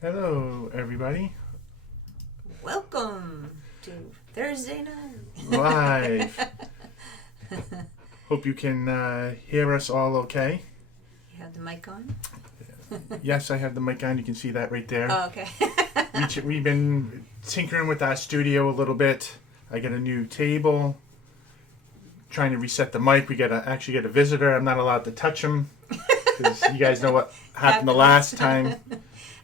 Hello, everybody. Welcome to Thursday night. Live. Hope you can hear us all okay. You have the mic on? Yes, I have the mic on. You can see that right there. Oh, okay. We've been tinkering with our studio a little bit. I got a new table. Trying to reset the mic. We actually get a visitor. I'm not allowed to touch him because you guys know what happened the last time.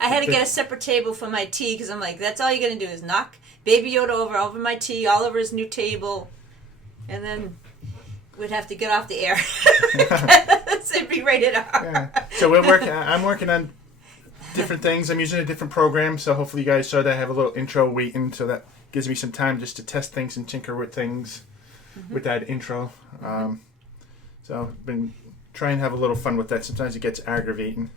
I had to get a separate table for my tea because I'm like, that's all you're going to do is knock Baby Yoda over my tea, all over his new table, and then we'd have to get off the air. It'd be rated R. Yeah. So I'm working on different things. I'm using a different program, so hopefully you guys saw that I have a little intro waiting, so that gives me some time just to test things and tinker with things with that intro. So I've been trying to have a little fun with that. Sometimes it gets aggravating.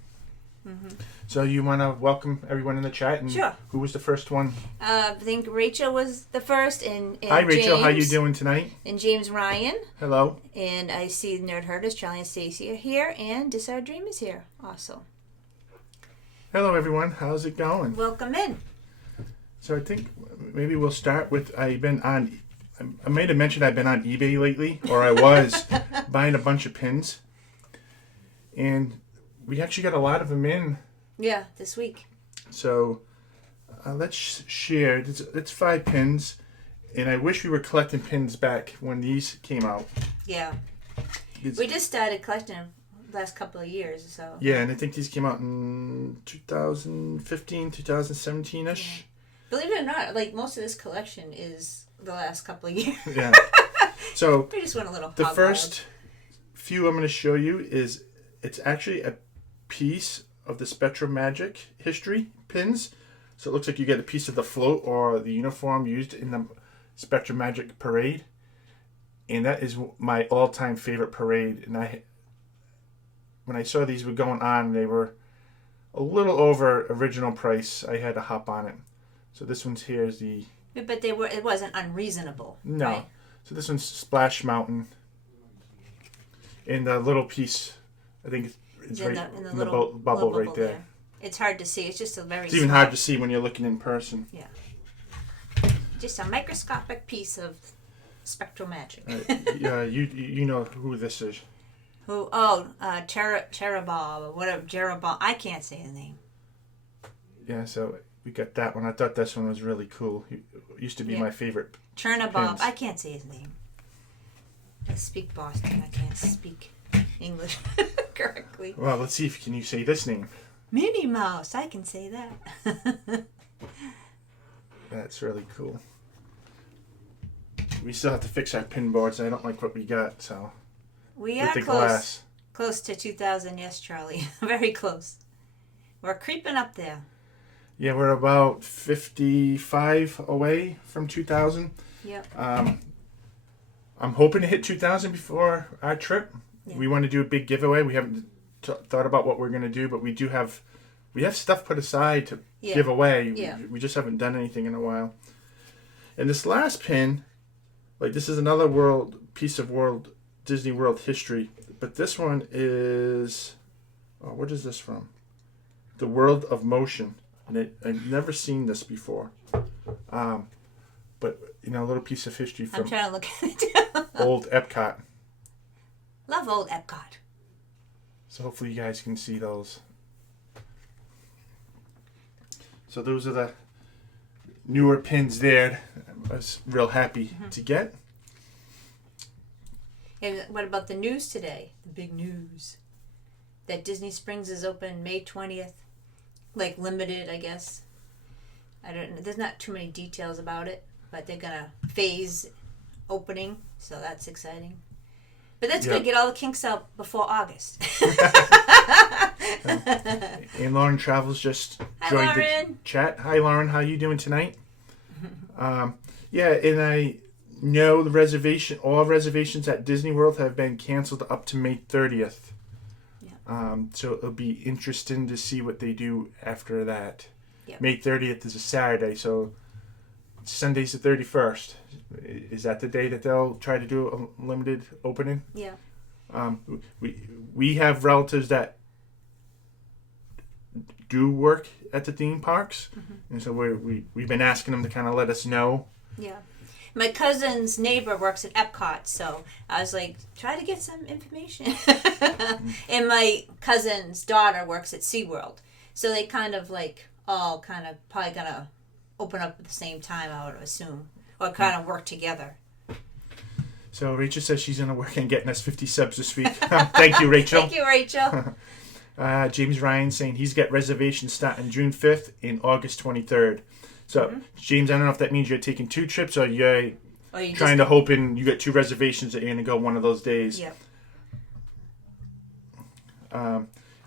So you want to welcome everyone in the chat? And sure. Who was the first one? I think Rachel was the first, and Hi, Rachel. James, how you doing tonight? And James Ryan. Hello. And I see Nerd Herders, Charlie and Stacy are here, and This Our Dream is here also. Hello, everyone. How's it going? Welcome in. So I think maybe we'll start with I made a mention I've been on eBay lately, or I was buying a bunch of pins, and we actually got a lot of them in. Yeah, this week. So let's share. It's 5 pins, and I wish we were collecting pins back when these came out. Yeah. We just started collecting them the last couple of years, so. Yeah, and I think these came out in 2015, 2017-ish. Yeah. Believe it or not, like most of this collection is the last couple of years. Yeah. So we just went a little. The first few I'm going to show you it's actually a piece of the Spectrum Magic history pins. So it looks like you get a piece of the float or the uniform used in the Spectrum Magic parade. And that is my all-time favorite parade. And when I saw these were going on, they were a little over original price. I had to hop on it. So this one's here is the... But it wasn't unreasonable. No. Right? So this one's Splash Mountain. And the little piece, I think it's right in the little bubble right there. It's hard to see. It's just a very It's even hard to see when you're looking in person. Yeah. Just a microscopic piece of Spectral Magic. Yeah, you know who this is. Who? Oh, Cherubal or whatever. Cherubal. I can't say his name. Yeah, so we got that one. I thought this one was really cool. It used to be my favorite. Chernobyl. I can't say his name. I speak Boston. I can't speak English correctly. Well, let's see if can you say this name. Minnie Mouse. I can say that. That's really cool. We still have to fix our pin boards. I don't like what we got, so. We are close. Close to 2,000, yes, Charlie. Very close. We're creeping up there. Yeah, we're about 55 away from 2,000. Yep. I'm hoping to hit 2,000 before our trip. Yeah. We want to do a big giveaway. We haven't thought about what we're going to do, but we have stuff put aside to give away. Yeah. We just haven't done anything in a while. And this last pin, like this is another piece of Disney World history, but this one is, what is this from? The World of Motion. And I've never seen this before. But, a little piece of history from I'm trying to look at it. old Epcot. Love old Epcot. So hopefully you guys can see those. So those are the newer pins there. I was real happy to get. And what about the news today? The big news. That Disney Springs is open May 20th. Like limited, I guess. I don't know. There's not too many details about it. But they're going to phase opening. So that's exciting. But that's good. Get all the kinks out before August. And Lauren Travels just joined the chat. Hi, Lauren. How you doing tonight? Yeah, and I know all reservations at Disney World have been canceled up to May 30th. Yeah. So it'll be interesting to see what they do after that. Yep. May 30th is a Saturday, so Sunday's the 31st. Is that the day that they'll try to do a limited opening? Yeah. We have relatives that do work at the theme parks, and so we've been asking them to kind of let us know. Yeah. My cousin's neighbor works at Epcot, so I was like, try to get some information. And my cousin's daughter works at SeaWorld. So they kind of all probably gonna open up at the same time, I would assume. Or kind of work together. So Rachel says she's gonna work on getting us 50 subs this week. Thank you, Rachel. Thank you, Rachel. James Ryan saying he's got reservations starting June 5th and August 23rd. So, James, I don't know if that means you're taking 2 trips or you're trying to hoping you get 2 reservations that you're going to go one of those days. Yeah.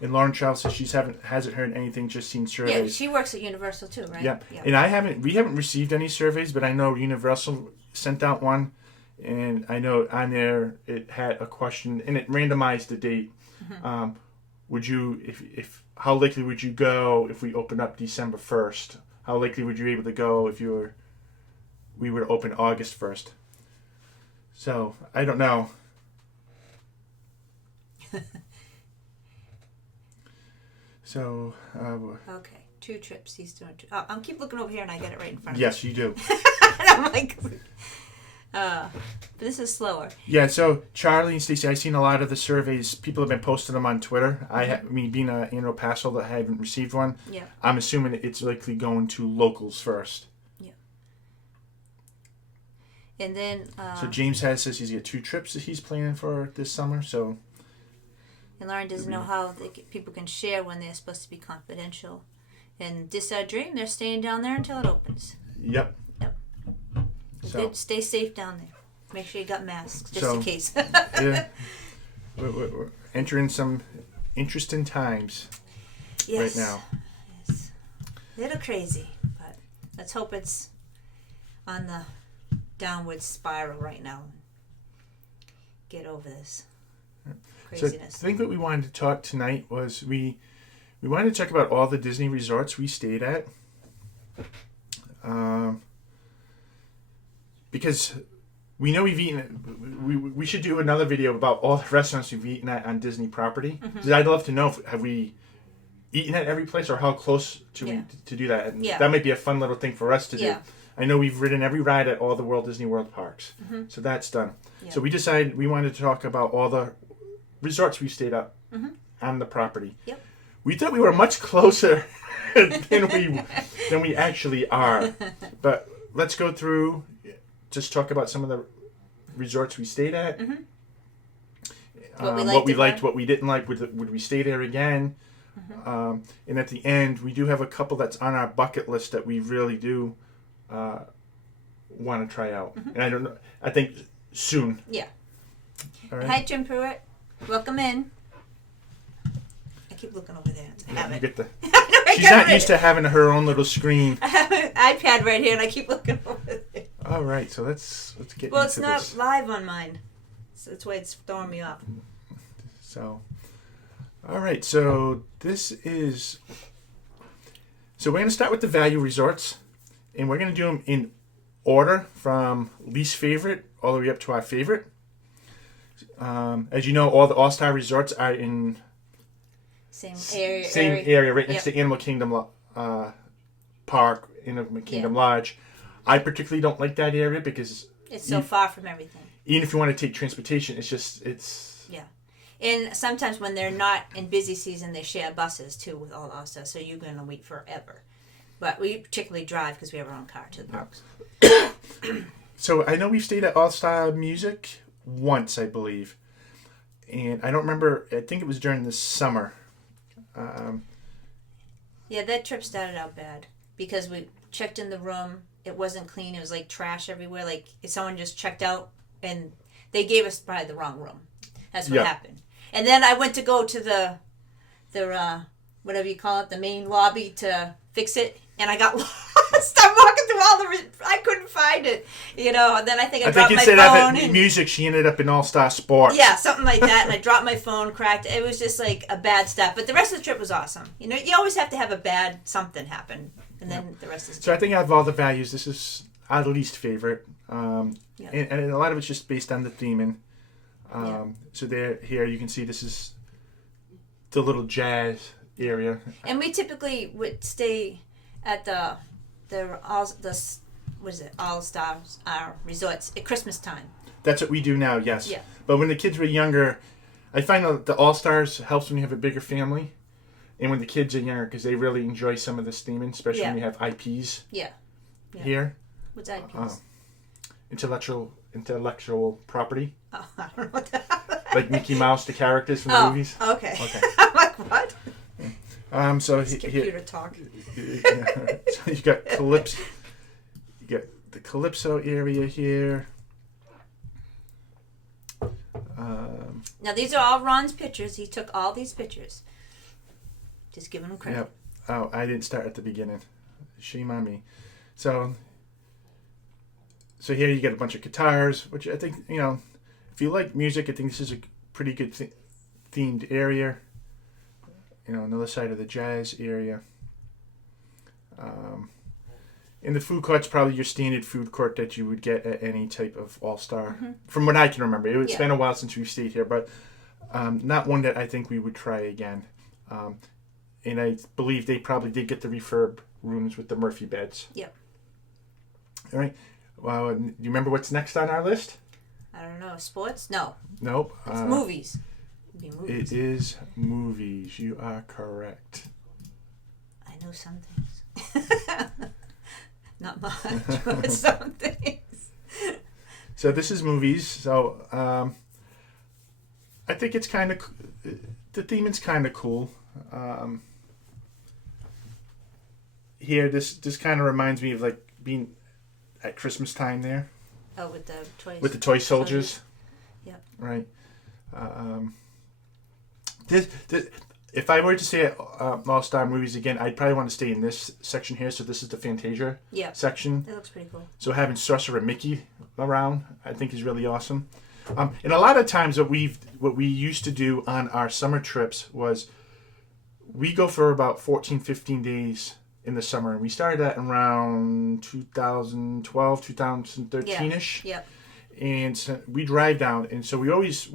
And Lauren Charles says she hasn't heard anything, just seen surveys. Yeah, she works at Universal too, right? Yeah. And we haven't received any surveys, but I know Universal sent out one, and I know on there it had a question, and it randomized the date. Would you, how likely would you go if we open up December 1st? How likely would you be able to go if we were to open August 1st? So, I don't know. So, okay, 2 trips. He's doing 2. Oh, I'm keep looking over here and I get it right in front of me. yes, you do. And I'm like, but this is slower. Yeah, so Charlie and Stacey, I've seen a lot of the surveys. People have been posting them on Twitter. Me being an annual pass holder, I haven't received one. Yeah. I'm assuming it's likely going to locals first. Yeah. And then... so James says he's got 2 trips that he's planning for this summer, so... And Lauren doesn't know how people can share when they're supposed to be confidential. And this dream, they're staying down there until it opens. Yep. So, stay safe down there. Make sure you got masks, just in case. Yeah. We're entering some interesting times right now. Yes. A little crazy, but let's hope it's on the downward spiral right now. Get over this craziness. So I think what we wanted to talk tonight was we wanted to talk about all the Disney resorts we stayed at. Because we know we've eaten. We should do another video about all the restaurants we've eaten at on Disney property. Because I'd love to know have we eaten at every place or how close we to do that. And that might be a fun little thing for us to do. I know we've ridden every ride at all the Walt Disney World parks, so that's done. Yeah. So we decided we wanted to talk about all the resorts we stayed at on the property. Yep. We thought we were much closer than we actually are, but let's go through. Just talk about some of the resorts we stayed at. What we liked, what we didn't like. Would we stay there again? And at the end, we do have a couple that's on our bucket list that we really do want to try out. And I don't know. I think soon. Yeah. All right. Hi, Jim Pruitt. Welcome in. I keep looking over there. You get the. She's not used to having her own little screen. I have an iPad right here, and I keep looking over there. All right, so let's get. Well, into it's not this. live on mine, so that's why it's throwing me off. So, all right, so this is. So we're going to start with the value resorts, and we're going to do them in order from least favorite all the way up to our favorite. As you know, all the All-Star resorts are in same area, right next to Animal Kingdom Park, Animal Kingdom Lodge. I particularly don't like that area because it's so far from everything. Even if you want to take transportation, it's yeah. And sometimes when they're not in busy season, they share buses too with all All-Star, so you're going to wait forever. But we particularly drive because we have our own car to the parks. So I know we've stayed at All-Star Music once, I believe. And I don't remember, I think it was during the summer. Yeah, that trip started out bad because we checked in the room. It wasn't clean. It was like trash everywhere. Like if someone just checked out and they gave us probably the wrong room. That's what happened. And then I went to go to the whatever you call it, the main lobby to fix it, and I got lost. I'm walking through all I couldn't find it, And then I think I dropped my phone. I think music, she ended up in All-Star Sports. Yeah, something like that, and I dropped my phone, cracked. It was just like a bad step, but the rest of the trip was awesome. You always have to have a bad something happen, and then the rest is good. So I think out of all the values, this is our least favorite, and a lot of it's just based on the theming. So here you can see this is the little jazz area. And we typically would stay at the what is it, All Stars resorts at Christmas time. That's what we do now, yes. Yeah. But when the kids were younger, I find that the All Stars helps when you have a bigger family, and when the kids are younger, because they really enjoy some of this theming, especially when you have IPs. Yeah. Here. What's IPs? Intellectual property. Oh, I don't know what that. Like Mickey Mouse, the characters from the movies. Okay. I'm like, what? So it's computer talk. So you got Calypso. You got the Calypso area here. Now these are all Ron's pictures. He took all these pictures. Just giving him credit. Yep. Oh, I didn't start at the beginning. Shame on me. So here you get a bunch of guitars, which I think, if you like music, I think this is a pretty good themed area. Another side of the jazz area. And the food court's probably your standard food court that you would get at any type of All-Star. Mm-hmm. From what I can remember. It's been a while since we've stayed here, but not one that I think we would try again. And I believe they probably did get the refurb rooms with the Murphy beds. Yep. All right. Well, do you remember what's next on our list? I don't know. Sports? No. Nope. It's movies. It'd be movies. It is movies. You are correct. I know some things. Not much, but some things. So this is movies. So I think it's kind of... The theme is kind of cool. Here, this kind of reminds me of like being at Christmas time there. Oh, with the toys. With the toy soldiers. Yep. Right. This, if I were to say All-Star movies again, I'd probably want to stay in this section here. So this is the Fantasia section. That looks pretty cool. So having Sorcerer Mickey around, I think is really awesome. And a lot of times what we used to do on our summer trips was we go for about 14, 15 days in the summer. And we started that around 2012, 2013-ish. Yeah. And so we drive down. And so I always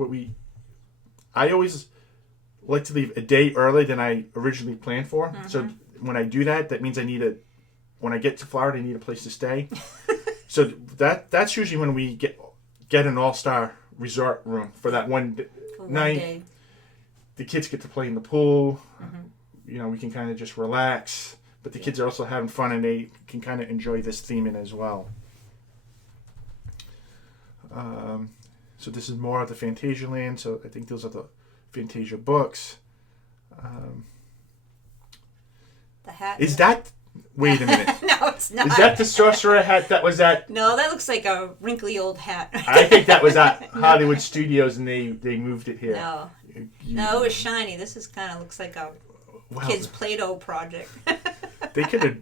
like to leave a day early than I originally planned for. Mm-hmm. So when I do that, that means when I get to Florida, I need a place to stay. So that's usually when we get an All-Star resort room for that one night. Day. The kids get to play in the pool. Mm-hmm. We can kind of just relax. But the kids are also having fun, and they can kind of enjoy this theming as well. So this is more of the Fantasia land. So I think those are the Fantasia books. The hat. Is that... Wait a minute. No, it's not. Is that the sorcerer hat that was at... No, that looks like a wrinkly old hat. I think that was at Hollywood Studios, and they moved it here. No. No, it was shiny. This is kind of looks like a kid's Play-Doh project. They could have,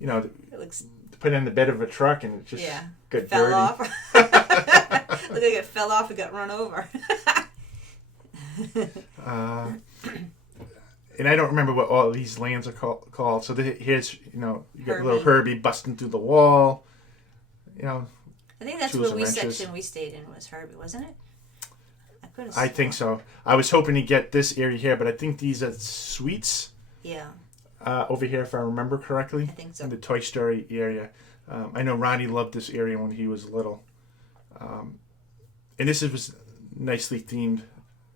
it looks... put it in the bed of a truck, and it just got fell dirty. off. Looked like it fell off and got run over. And I don't remember what all these lands are called. So here's, you got Herbie. little Herbie busting through the wall. I think that's what section we stayed in was Herbie, wasn't it? I think so. I was hoping to get this area here, but I think these are suites. Yeah. Over here, if I remember correctly. I think so. In the Toy Story area. I know Ronnie loved this area when he was little. And this was nicely themed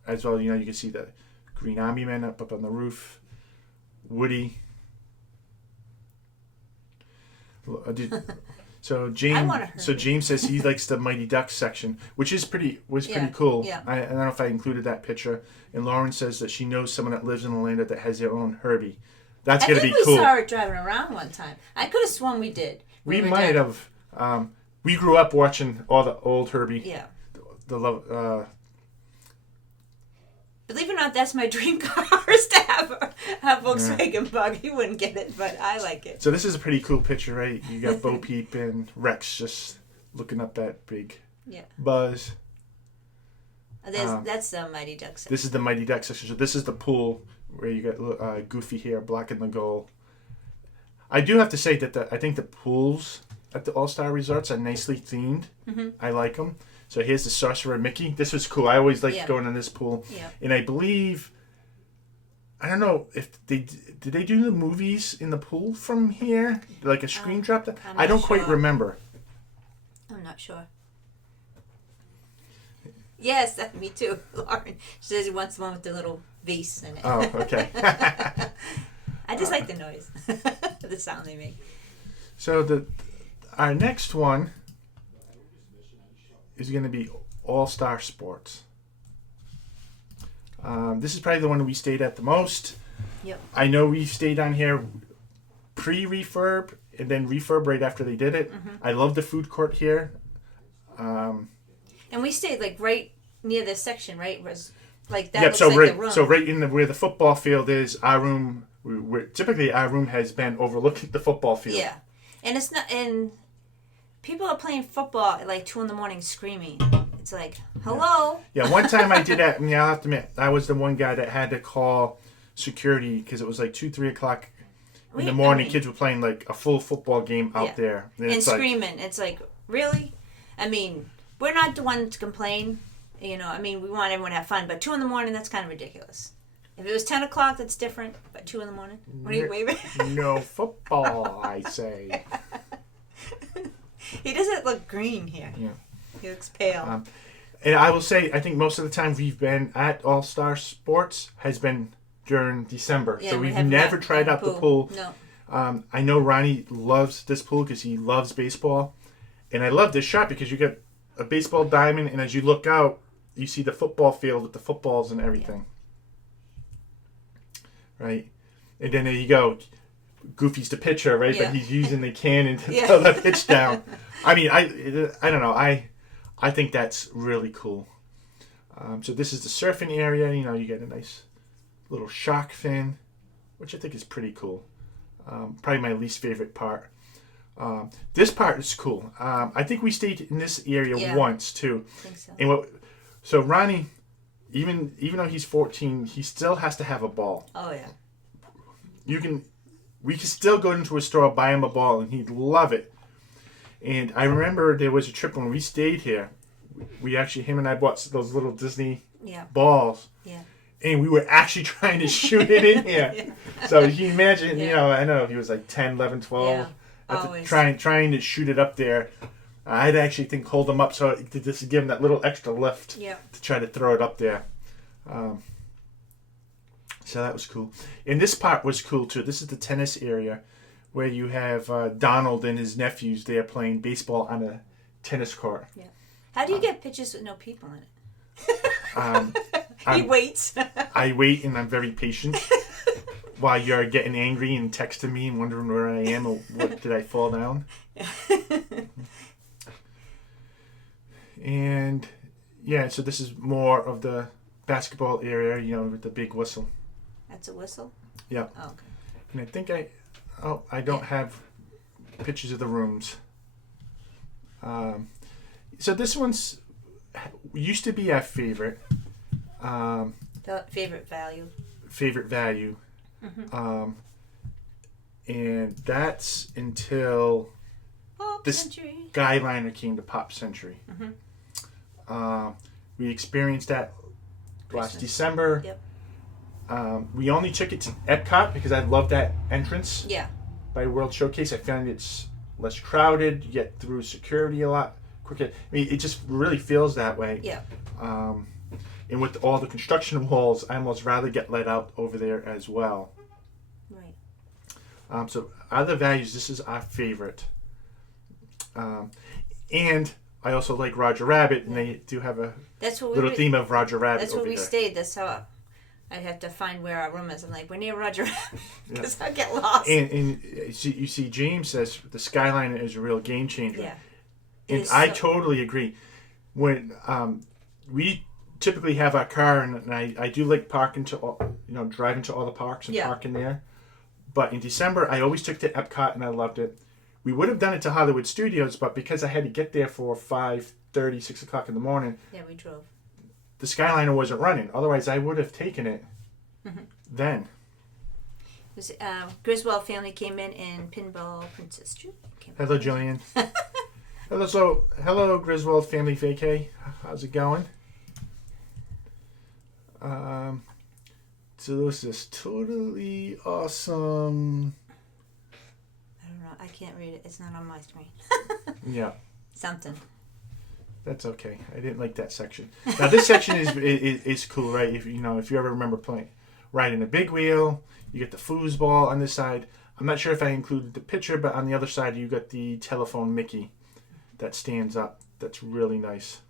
as well. You can see the Green Army Men up on the roof. Woody. So James says he likes the Mighty Ducks section, which is pretty cool. Yeah. I don't know if I included that picture. And Lauren says that she knows someone that lives in Orlando that has their own Herbie. That's gonna be cool. I think we saw it driving around one time. I could have sworn we did. We might have. We grew up watching all the old Herbie. Yeah. The love. Believe it or not, that's my dream car is to have a Volkswagen Bug. You wouldn't get it, but I like it. So this is a pretty cool picture, right? You got Bo Peep and Rex just looking up that big Buzz. That's the Mighty Ducks section. This is the Mighty Ducks section. So this is the pool where you got Goofy here blocking the goal. I do have to say that I think the pools at the All-Star Resorts are nicely themed. Mm-hmm. I like them. So here's the Sorcerer Mickey. This was cool. I always liked going in this pool. Yeah. And I believe I don't know if did they do the movies in the pool from here, like a screen drop. I don't quite remember. I'm not sure. Yes, me too, Lauren. She says he wants the one with the little vase in it. Oh, okay. I just like the noise, the sound they make. So our next one is going to be All Star Sports. This is probably the one we stayed at the most. Yep. I know we stayed on here pre-refurb and then refurb right after they did it. Mm-hmm. I love the food court here. And we stayed like right near this section, right? Was like that. Yep. Looks So like right, the room. so right in where the football field is, our room. Typically our room has been overlooking the football field. Yeah, and it's not. And people are playing football at like 2 a.m. screaming. It's like, hello. Yeah. One time I did that. I mean, I'll have to admit, I was the one guy that had to call security because it was like 2-3 o'clock in the morning. Kids were playing like a full football game out there and screaming. It's like, really? I mean, we're not the ones to complain. You know, I mean, we want everyone to have fun, but 2 a.m, that's kind of ridiculous. If it was 10 o'clock, that's different. But 2 a.m, what are you waving? No football, I say. He doesn't look green here. Yeah. He looks pale. And I will say, I think most of the time we've been at All Star Sports has been during December. Yeah, so we've never tried out the pool. No. I know Ronnie loves this pool because he loves baseball. And I love this shot because you get a baseball diamond, and as you look out, you see the football field with the footballs and everything. Yeah. Right? And then there you go. Goofy's the pitcher, right? Yeah. But he's using the cannon to throw the pitch down. I mean, I don't know. I think that's really cool. So this is the surfing area. You know, you get a nice little shark fin, which I think is pretty cool. Probably my least favorite part. This part is cool. I think we stayed in this area once too. I think so. And so Ronnie, even though he's 14, he still has to have a ball. Oh yeah. We can still go into a store, buy him a ball, and he'd love it. And I remember there was a trip when we stayed here. Him and I bought those little Disney balls. Yeah. And we were actually trying to shoot it in here. Yeah. So you can imagine, you know, I don't know if he was like 10, 11, 12. Yeah. Trying to shoot it up there. I'd actually hold him up so to just give him that little extra lift to try to throw it up there. So that was cool. And this part was cool too. This is the tennis area where you have Donald and his nephews. They are playing baseball on a tennis court. Yeah. How do you get pictures with no people in it? He waits. I wait, and I'm very patient while you're getting angry and texting me and wondering where I am or what did I fall down. And yeah, so this is more of the basketball area, you know, with the big whistle. That's a whistle? Yeah. Oh, okay. And I think I don't have pictures of the rooms. So this one's used to be our favorite. The favorite value. Favorite value. Mm-hmm. And that's until this Skyliner came to Pop Century. Mm-hmm. We experienced that last December. Yep. We only took it to Epcot because I love that entrance. Yeah. By World Showcase, I found it's less crowded. You get through security a lot quicker. I mean, it just really feels that way. Yeah. And with all the construction walls, I almost rather get let out over there as well. Right. So other values, this is our favorite. And I also like Roger Rabbit, and they do have a little theme of Roger Rabbit. That's where we stayed. That's how I'd have to find where our room is. I'm like, we're near Roger Rabbit because I get lost. And you see, James says the Skyliner is a real game changer. Yeah. And I totally agree. When we typically have our car, and I do like parking driving to all the parks and parking there. But in December, I always took to Epcot, and I loved it. We would have done it to Hollywood Studios, but because I had to get there for 5:30, 6 o'clock in the morning. Yeah, we drove. The Skyliner wasn't running. Otherwise, I would have taken it then. Griswold family came in Pinball Princess Street. Hello, Joanne. Hello, Griswold family vacay. How's it going? So this is totally awesome. I don't know. I can't read it. It's not on my screen. Yeah. Something. That's okay. I didn't like that section. Now this section is cool, right? If you ever remember riding a big wheel, you get the foosball on this side. I'm not sure if I included the picture, but on the other side you got the telephone Mickey that stands up. That's really nice.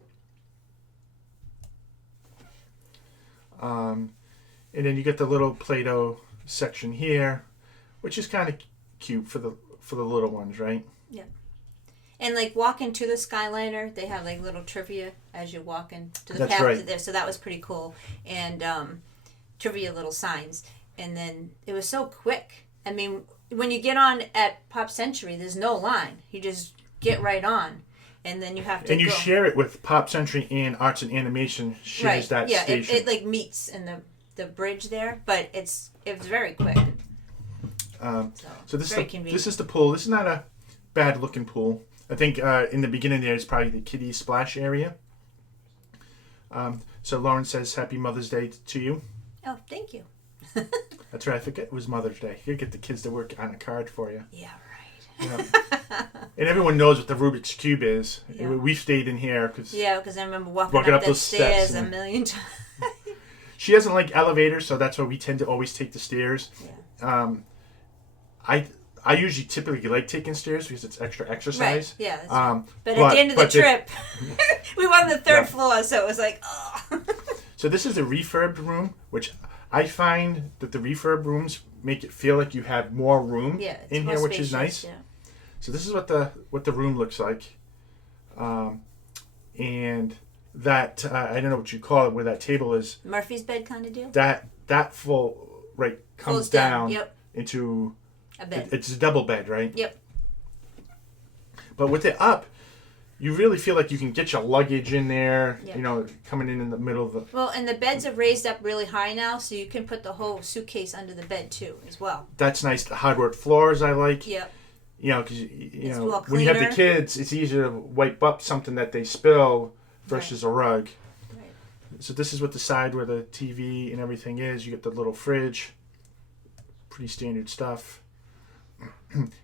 And then you get the little Play-Doh section here, which is kind of cute for the little ones, right? Yeah. And like walking to the Skyliner, they have like little trivia as you're walking to the path to there. So that was pretty cool. And trivia little signs. And then it was so quick. I mean, when you get on at Pop Century, there's no line. You just get right on. And then you have to you share it with Pop Century and Arts and Animation shares that station. Yeah, it like meets in the bridge there, but it's very quick. So this is the pool. This is not a bad looking pool. I think in the beginning there is probably the kiddie splash area. So Lauren says Happy Mother's Day to you. Oh, thank you. That's right. I forget it was Mother's Day. You get the kids to work on a card for you. Yeah, right. Yeah. And everyone knows what the Rubik's Cube is. Yeah. We stayed in here because I remember walking up those stairs a million times. She doesn't like elevators, so that's why we tend to always take the stairs. Yeah. I usually typically like taking stairs because it's extra exercise. Right. Yeah. But at the end of the trip, we were on the third floor, so it was like, oh. So this is the Refurb Room, which I find that the Refurb Rooms make it feel like you have more room in here, which is nice. Yeah. So this is what the room looks like, and that I don't know what you call it, where that table is. Murphy's bed kind of deal. That comes down into a bed. It's a double bed, right? Yep. But with it up, you really feel like you can get your luggage in there. Yep. Coming in the middle of the. Well, and the beds are raised up really high now, so you can put the whole suitcase under the bed too, as well. That's nice. The hardwood floors I like. Yep. Because when you have the kids, it's easier to wipe up something that they spill versus a rug. Right. So this is what the side where the TV and everything is. You get the little fridge. Pretty standard stuff.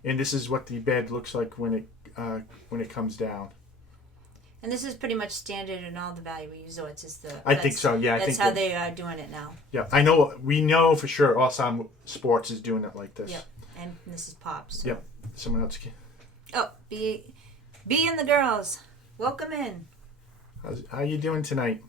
And this is what the bed looks like when it comes down. And this is pretty much standard in all the value resorts. I think so. Yeah, that's how they are doing it now. Yeah, we know for sure. Awesome Sports is doing it like this. Yep, and this is Pops. So. Yep. Someone else can. Oh, B and the girls, welcome in. How you doing tonight?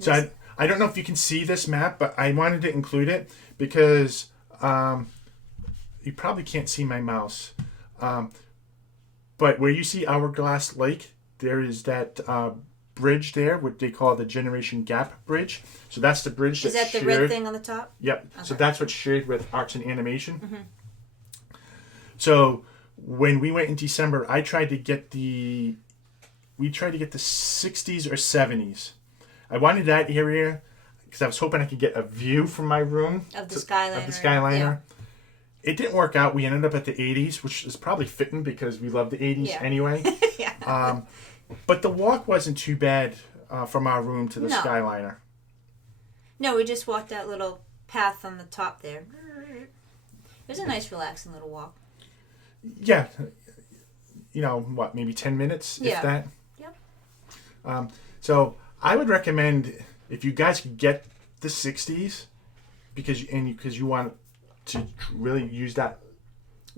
So I don't know if you can see this map, but I wanted to include it because you probably can't see my mouse. But where you see Hourglass Lake, there is that bridge there, what they call the Generation Gap Bridge. So that's the bridge that's shared. Is that the red thing on the top? Yep. Okay. So that's what's shared with Arts and Animation. Mm-hmm. So when we went in December, we tried to get the 60s or 70s. I wanted that area because I was hoping I could get a view from my room of the Skyliner. Yeah. It didn't work out. We ended up at the 80s, which is probably fitting because we love the 80s anyway. Yeah. But the walk wasn't too bad from our room to the Skyliner. No, we just walked that little path on the top there. It was a nice, relaxing little walk. Yeah. Maybe 10 minutes, if that? Yep. So I would recommend, if you guys could get the 60s, because you want to really use that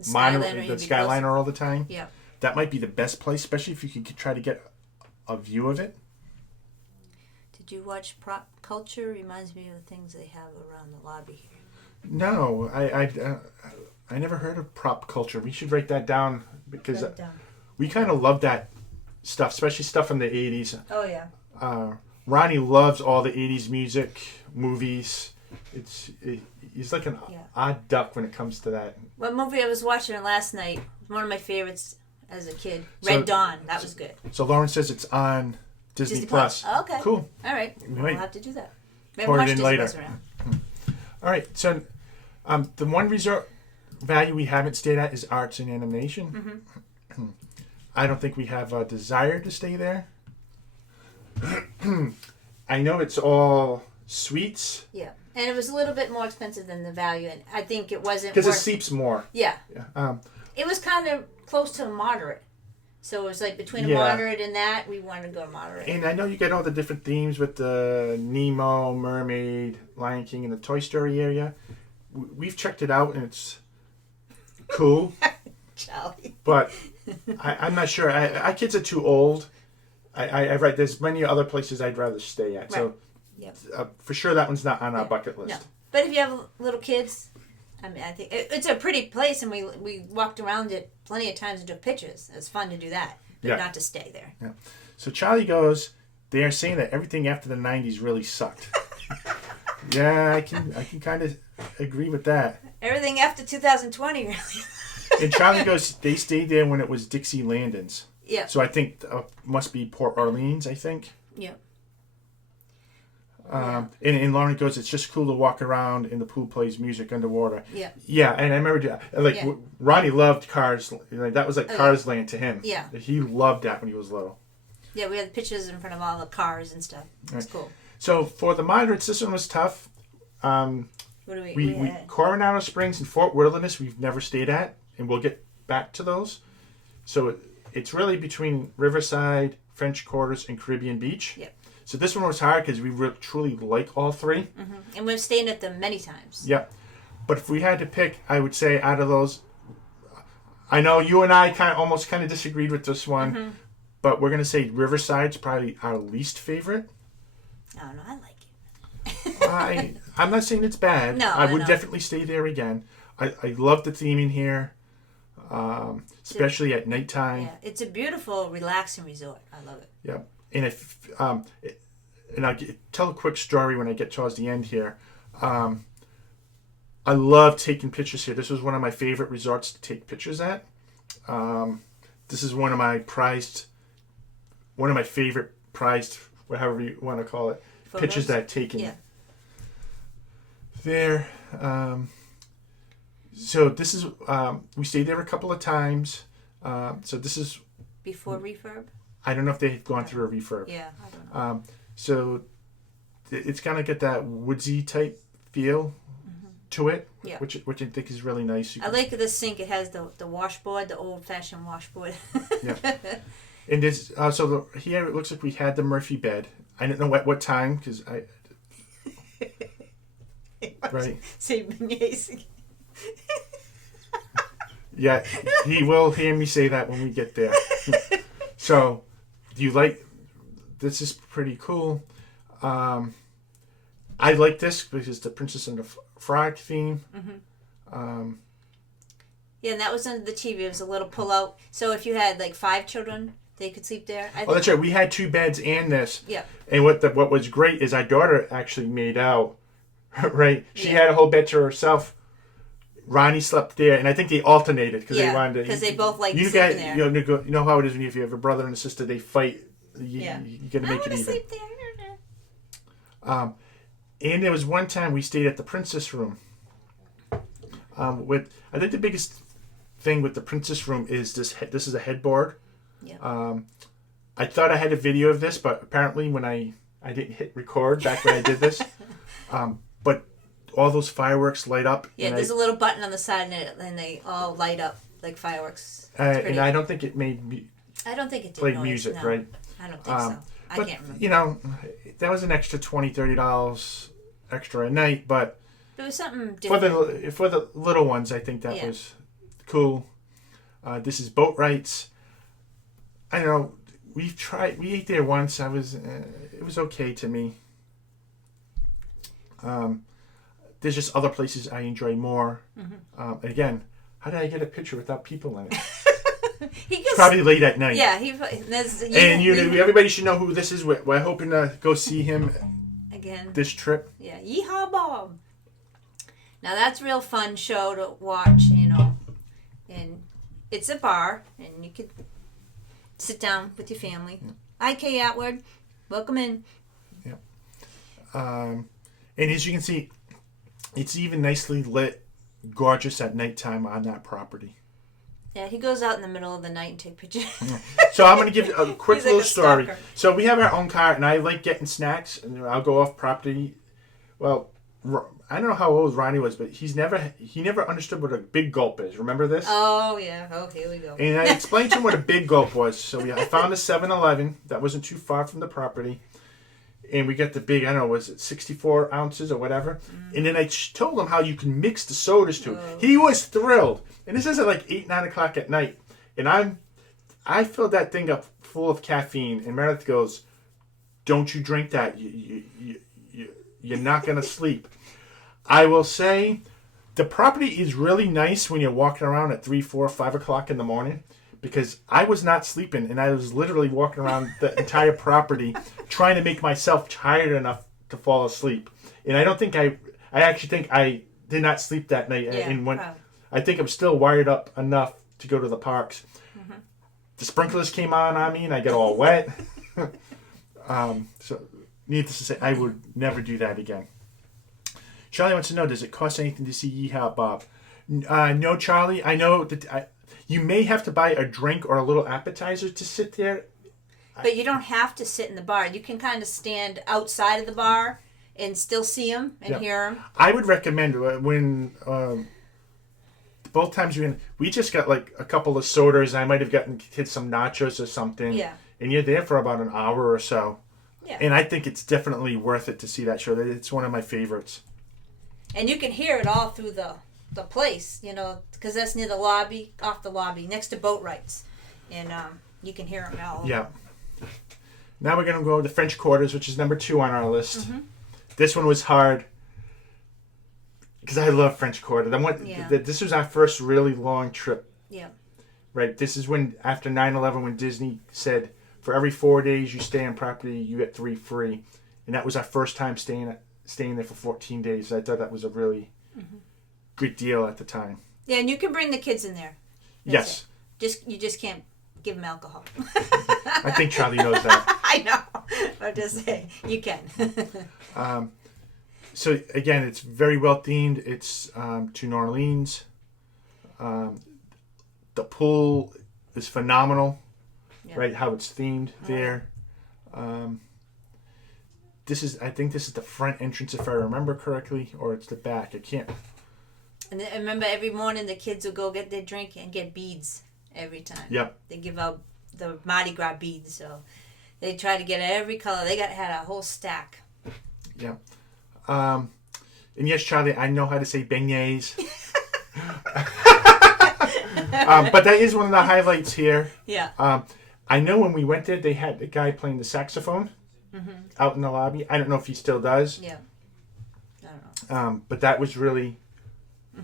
Skyliner all the time. Yeah. That might be the best place, especially if you could try to get a view of it. Did you watch Prop Culture? Reminds me of the things they have around the lobby here. No, I never heard of Prop Culture. We should write that down because we kind of love that stuff, especially stuff from the 80s. Oh, yeah. Ronnie loves all the 80s music, movies. He's like an odd duck when it comes to that. What movie I was watching last night, one of my favorites as a kid, Red Dawn. That was good. So Lauren says it's on Disney Plus. Oh, okay. Cool. All right. We'll have to do that. We haven't watched Disney Plus around. All right. So the one resort value we haven't stayed at is Arts and Animation. Mm-hmm. I don't think we have a desire to stay there. I know it's all suites. Yeah. And it was a little bit more expensive than the value, and I think it wasn't because it seeps more. Yeah. Yeah. It was kind of close to a moderate. So it was like between a moderate and that, we wanted to go moderate. And I know you get all the different themes with the Nemo, Mermaid, Lion King, and the Toy Story area. We've checked it out, and it's cool. Charlie. But I'm not sure. Our kids are too old. I've read there's many other places I'd rather stay at. Right. So for sure that one's not on our bucket list. No. But if you have little kids, I mean, I think it's a pretty place, and we walked around it plenty of times and took pictures. It was fun to do that, but not to stay there. Yeah. So Charlie goes, they are saying that everything after the 90s really sucked. Yeah, I can kind of agree with that. Everything after 2020 really. And Charlie goes, they stayed there when it was Dixie Landings. Yeah. So I think must be Port Orleans, I think. Yeah. And Lauren goes, it's just cool to walk around and the pool plays music underwater. Yeah. Yeah, and I remember, Ronnie loved Cars. That was like Cars Land to him. Yeah. He loved that when he was little. Yeah, we had pictures in front of all the cars and stuff. It was cool. So for the moderates, this one was tough. What do we Coronado Springs and Fort Wilderness, we've never stayed at, and we'll get back to those. So it's really between Riverside, French Quarters, and Caribbean Beach. Yep. So this one was hard because we truly like all three. Mm-hmm. And we've stayed at them many times. Yep. But if we had to pick, I would say out of those, I know you and I almost disagreed with this one, but we're going to say Riverside's probably our least favorite. Oh, no, I like it. I'm not saying it's bad. No, I would definitely stay there again. I love the theming here, especially at nighttime. Yeah, it's a beautiful, relaxing resort. I love it. Yeah, and I'll tell a quick story when I get towards the end here. I love taking pictures here. This was one of my favorite resorts to take pictures at. This is one of my favorite prized, whatever you want to call it, photos? Pictures that I've taken there. So this is, we stayed there a couple of times. So this is... Before refurb? I don't know if they've gone through a refurb. Yeah, I don't know. So it's going to get that woodsy type feel to it, which I think is really nice. I like the sink. It has the washboard, the old-fashioned washboard. Yeah. And this, here it looks like we had the Murphy bed. I don't know at what time, because I... Right. Yeah, he will hear me say that when we get there. So, do you like... This is pretty cool. I like this because the Princess and the Frog theme. Yeah, and that was under the TV. It was a little pull-out. So if you had like 5 children, they could sleep there. That's right. We had 2 beds and this. Yeah. And what was great is our daughter actually made out. Right? She had a whole bed to herself. Ronnie slept there, and I think they alternated because they wanted to. Because they both like sleeping there. You know how it is when if you have a brother and a sister, they fight. You got to make it even. Sleep there. And there was one time we stayed at the Princess Room. I think the biggest thing with the Princess Room is this is a headboard. Yeah. I thought I had a video of this, but apparently when I didn't hit record back when I did this. But all those fireworks light up. Yeah, there's a little button on the side, and they all light up like fireworks. And I don't think it made I don't think it did played music, no. right? I don't think so. I can't remember. You know, that was an extra $20, $30 extra a night, but it was something different. For the little ones, I think that was cool. This is boat rights. I don't know. We ate there once. It was okay to me. There's just other places I enjoy more. And again, how did I get a picture without people in it? It's probably late at night. Yeah, everybody should know who this is. We're hoping to go see him again this trip. Yeah, Yeehaw Bob. Now that's a real fun show to watch, and it's a bar, and you could sit down with your family. Hi, Kay Atwood. Welcome in. Yeah. And as you can see, it's even nicely lit, gorgeous at nighttime on that property. Yeah, he goes out in the middle of the night and take pictures. So I'm going to give a quick little story. Stalker. So we have our own car, and I like getting snacks, and I'll go off property. Well, I don't know how old Ronnie was, but he never understood what a big gulp is. Remember this? Oh, yeah. Oh, here we go. And I explained to him what a big gulp was. So I found a 7-Eleven that wasn't too far from the property. And we got the big, I don't know, was it 64 ounces or whatever? And then I told him how you can mix the sodas too. Oh. He was thrilled. And this is at like 8, 9 o'clock at night. And I filled that thing up full of caffeine. And Meredith goes, don't you drink that. You're not going to sleep. I will say the property is really nice when you're walking around at 3, 4, 5 o'clock in the morning. Because I was not sleeping, and I was literally walking around the entire property trying to make myself tired enough to fall asleep. And I don't think I actually think I did not sleep that night. Yeah, and I think I'm still wired up enough to go to the parks. Mm-hmm. The sprinklers came on me, and I got all wet. So, needless to say, I would never do that again. Charlie wants to know, does it cost anything to see Yeehaw Bob? No, Charlie. I know that you may have to buy a drink or a little appetizer to sit there. But you don't have to sit in the bar. You can kind of stand outside of the bar and still see them and hear them. I would recommend when both times we just got like a couple of sodas. I might have gotten kids some nachos or something. Yeah. And you're there for about an hour or so. Yeah. And I think it's definitely worth it to see that show. It's one of my favorites. And you can hear it all through the place, because that's near the lobby, off the lobby, next to boat rights. And you can hear them all. Yeah. Now we're going to go to the French Quarters, which is number 2 on our list. Mm-hmm. This one was hard because I love French Quarter. This was our first really long trip. Yeah. Right. This is when, after 9/11, when Disney said, for every 4 days you stay on property, you get 3 free. And that was our first time staying there for 14 days. I thought that was a really good deal at the time. Yeah, and you can bring the kids in there. Yes. You just can't give them alcohol. I think Charlie knows that. I know. I'm just saying, you can. So again, it's very well themed. It's to New Orleans. The pool is phenomenal, right? How it's themed there. I think this is the front entrance, if I remember correctly, or it's the back. I can't. And I remember every morning the kids would go get their drink and get beads every time. Yep. They give out the Mardi Gras beads, so they try to get every color. They had a whole stack. Yeah. And yes, Charlie, I know how to say beignets. But that is one of the highlights here. Yeah. I know when we went there, they had the guy playing the saxophone out in the lobby. I don't know if he still does. Yeah. I don't know. But that was really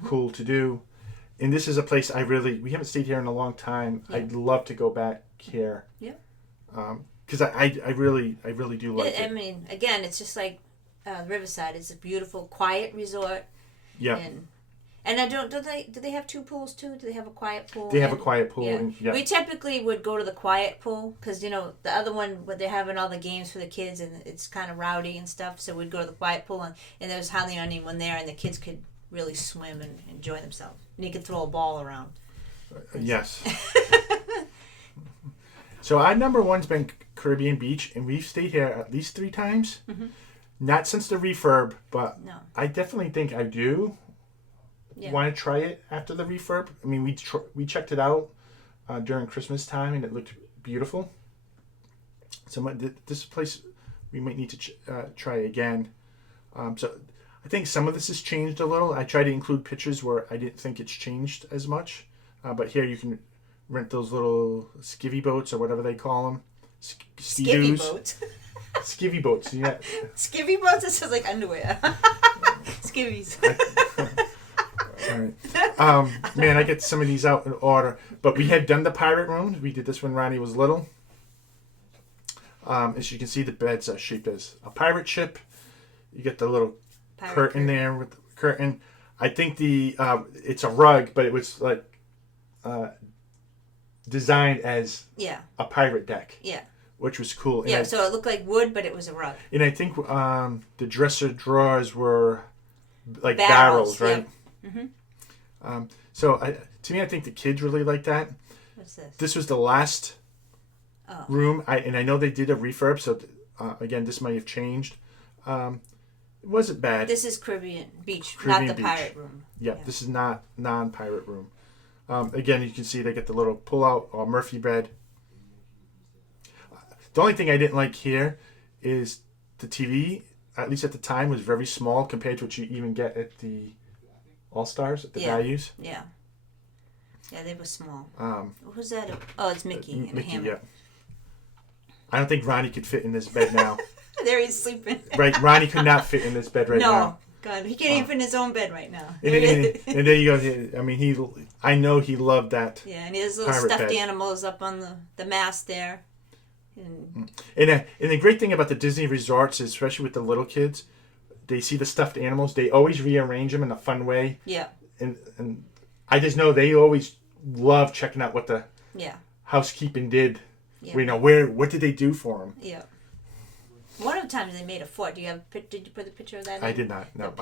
cool to do. And this is a place we haven't stayed here in a long time. Yeah. I'd love to go back here. Yeah. Because I really do like it. I mean, again, it's just like Riverside. It's a beautiful, quiet resort. Yeah. And do they have 2 pools too? Do they have a quiet pool? They have a quiet pool. Yeah. And, yeah. We typically would go to the quiet pool because, the other one, where they're having all the games for the kids and it's kind of rowdy and stuff. So we'd go to the quiet pool and there was hardly anyone there and the kids could really swim and enjoy themselves. And you could throw a ball around. Yes. So our number 1's been Caribbean Beach, and we've stayed here at least 3 times. Mm-hmm. Not since the refurb, but no. I definitely think I do want to try it after the refurb. I mean, we checked it out during Christmas time, and it looked beautiful. So this is a place we might need to try again. So I think some of this has changed a little. I try to include pictures where I didn't think it's changed as much. But here you can rent those little skivvy boats or whatever they call them. Skivvy boats? Skivvy boats, yeah. Skivvy boats? It sounds like underwear. Skivvies. All right. Man, I get some of these out in order. But we had done the pirate room. We did this when Ronnie was little. As you can see, the beds are shaped as a pirate ship. You get the little curtain there with the curtain. I think it's a rug, but it was like designed as a pirate deck. Yeah. Which was cool. And so it looked like wood, but it was a rug. And I think the dresser drawers were like barrels, right? Yeah. Mm-hmm. To me, I think the kids really like that. What's this? This was the last room. I know they did a refurb, so again, this might have changed. It wasn't bad. This is Caribbean Beach, Caribbean not the Beach. Pirate Room. Yeah, this is not non-Pirate Room. Again, you can see they get the little pull-out or Murphy bed. The only thing I didn't like here is the TV, at least at the time, was very small compared to what you even get at the All-Stars, at the values. Yeah. Yeah, they were small. What was that? Oh, it's Mickey in a hammock. Yeah. I don't think Ronnie could fit in this bed now. There he's sleeping. Right, Ronnie could not fit in this bed now. No, God, he can't even fit in his own bed right now. And there you go. I mean, I know he loved that. Yeah, and he has little stuffed animals up on the mast there. And the great thing about the Disney resorts, especially with the little kids, they see the stuffed animals. They always rearrange them in a fun way. Yeah. And I just know they always love checking out what the housekeeping did. Yeah. What did they do for them? Yeah. One of the times they made a fort. Did you put the picture of that in? I did not. No.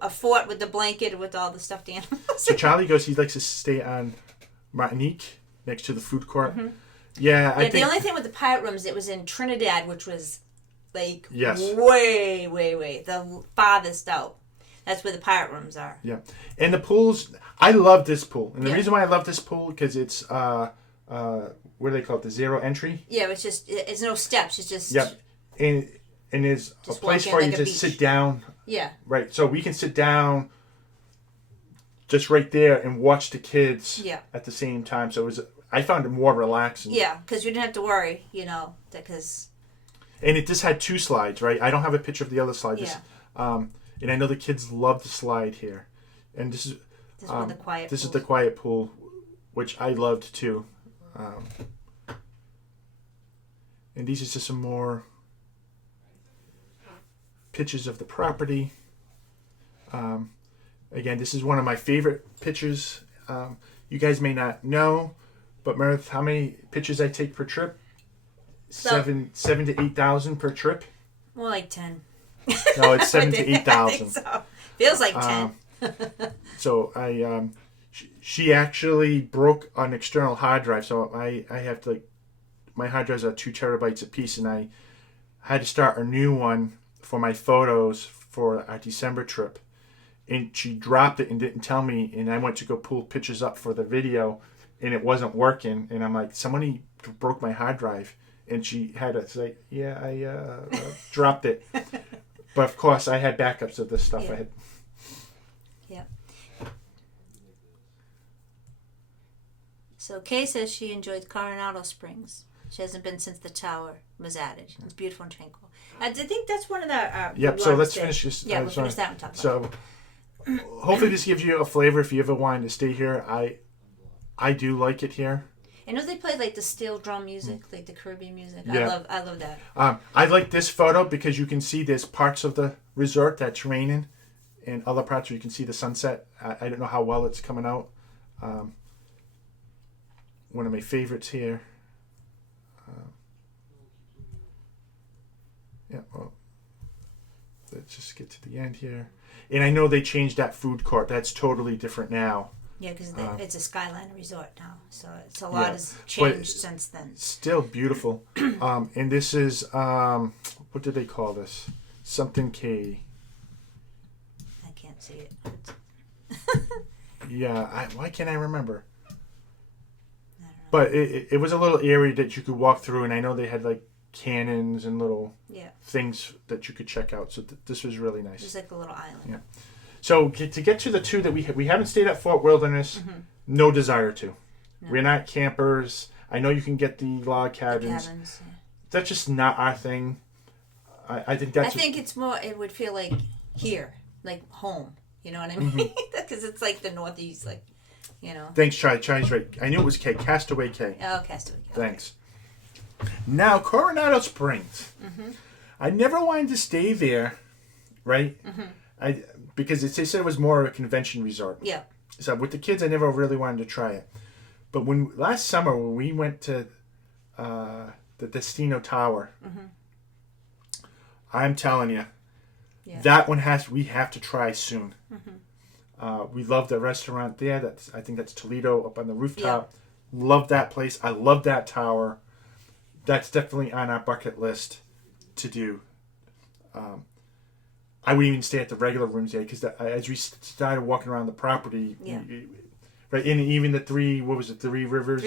A fort with the blanket with all the stuffed animals. So Charlie goes, he likes to stay on Martinique next to the food court. Mm-hmm. Yeah, I think... The only thing with the Pirate Rooms, it was in Trinidad, which was like way, way, way the farthest out. That's where the Pirate Rooms are. Yeah. And the pools, I love this pool. And the reason why I love this pool, because it's, what do they call it, the zero entry? Yeah, it's no steps. It's just... Yep. And there's a place for you to sit down. Yeah. Right. So we can sit down just right there and watch the kids at the same time. So I found it more relaxing. Yeah, because you didn't have to worry, because... And it just had 2 slides, right? I don't have a picture of the other slide. Yeah. And I know the kids love the slide here. And this is the quiet pool, which I loved too. And these are just some more pictures of the property. Again, this is one of my favorite pictures. You guys may not know, but Meredith, how many pictures I take per trip? 7 to 8,000 per trip. More like 10. No, it's 7 to 8,000. So. Feels like 10. So she actually broke an external hard drive. So I have to my hard drives are 2 terabytes a piece, and I had to start a new one for my photos for our December trip. And she dropped it and didn't tell me, and I went to go pull pictures up for the video, and it wasn't working. And I'm like, somebody broke my hard drive. And she had to say, I dropped it. But of course, I had backups of this stuff. Yeah. I had. Yeah. So Kay says she enjoyed Coronado Springs. She hasn't been since the tower was added. It's beautiful and tranquil. I think that's one of the... Yep, so let's finish this. Yeah, we'll finish that one. So hopefully this gives you a flavor if you ever wanted to stay here. I do like it here. I know they play like the steel drum music, like the Caribbean music. Yeah. I love that. I like this photo because you can see there's parts of the resort that's raining, and other parts where you can see the sunset. I don't know how well it's coming out. One of my favorites here. Well, let's just get to the end here. And I know they changed that food court. That's totally different now. Yeah, because it's a Skyliner resort now, so it's a lot has changed since then. Still beautiful. And this is what do they call this? Something K. I can't see it. Yeah, why can't I remember? I don't know. But it was a little area that you could walk through, and I know they had like cannons and little things that you could check out. So this was really nice. It was like a little island. Yeah. So to get to the 2 that we haven't stayed at Fort Wilderness, no desire to. No. We're not campers. I know you can get the log cabins. That's just not our thing. I think that's... I think it's more, it would feel like here, like home. You know what I mean? Because it's like the Northeast, like, Thanks, Charlie. Charlie's right. I knew it was K. Castaway K. Oh, Castaway K. Thanks. Now, Coronado Springs. I never wanted to stay there, right? Because they said it was more of a convention resort. Yeah. So with the kids, I never really wanted to try it. But last summer when we went to the Destino Tower, I'm telling you, that one we have to try soon. We love the restaurant there. I think that's Toledo up on the rooftop. Yeah. Love that place. I love that tower. That's definitely on our bucket list to do. I wouldn't even stay at the regular rooms yet because as we started walking around the property, right, and even the Three Rivers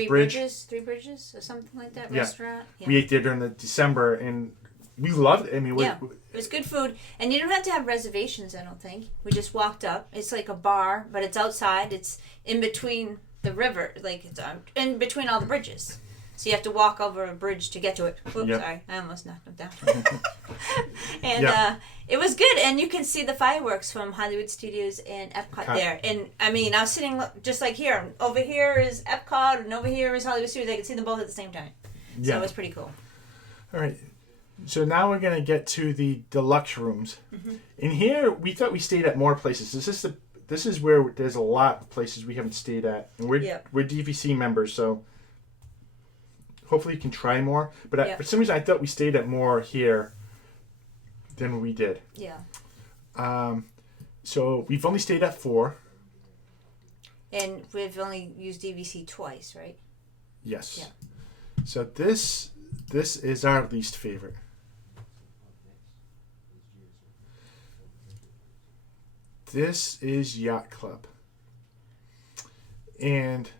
Bridge, Three Bridges, or something like that restaurant. Yeah. We ate there during the December, and we loved it. I mean, it was good food, and you don't have to have reservations. I don't think we just walked up. It's like a bar, but it's outside. It's in between the river, like it's in between all the bridges. So you have to walk over a bridge to get to it. Oops, sorry. I almost knocked him down. And it was good. And you can see the fireworks from Hollywood Studios and Epcot there. And, I mean, I was sitting just like here. Over here is Epcot, and over here is Hollywood Studios. I could see them both at the same time. So it was pretty cool. All right. So now we're going to get to the deluxe rooms. Mm-hmm. In here, we thought we stayed at more places. This is where there's a lot of places we haven't stayed at. And we're DVC members, so... Hopefully you can try more. But for some reason, I thought we stayed at more here than we did. Yeah. So we've only stayed at 4. And we've only used DVC twice, right? Yes. Yeah. So this is our least favorite. This is Yacht Club. And...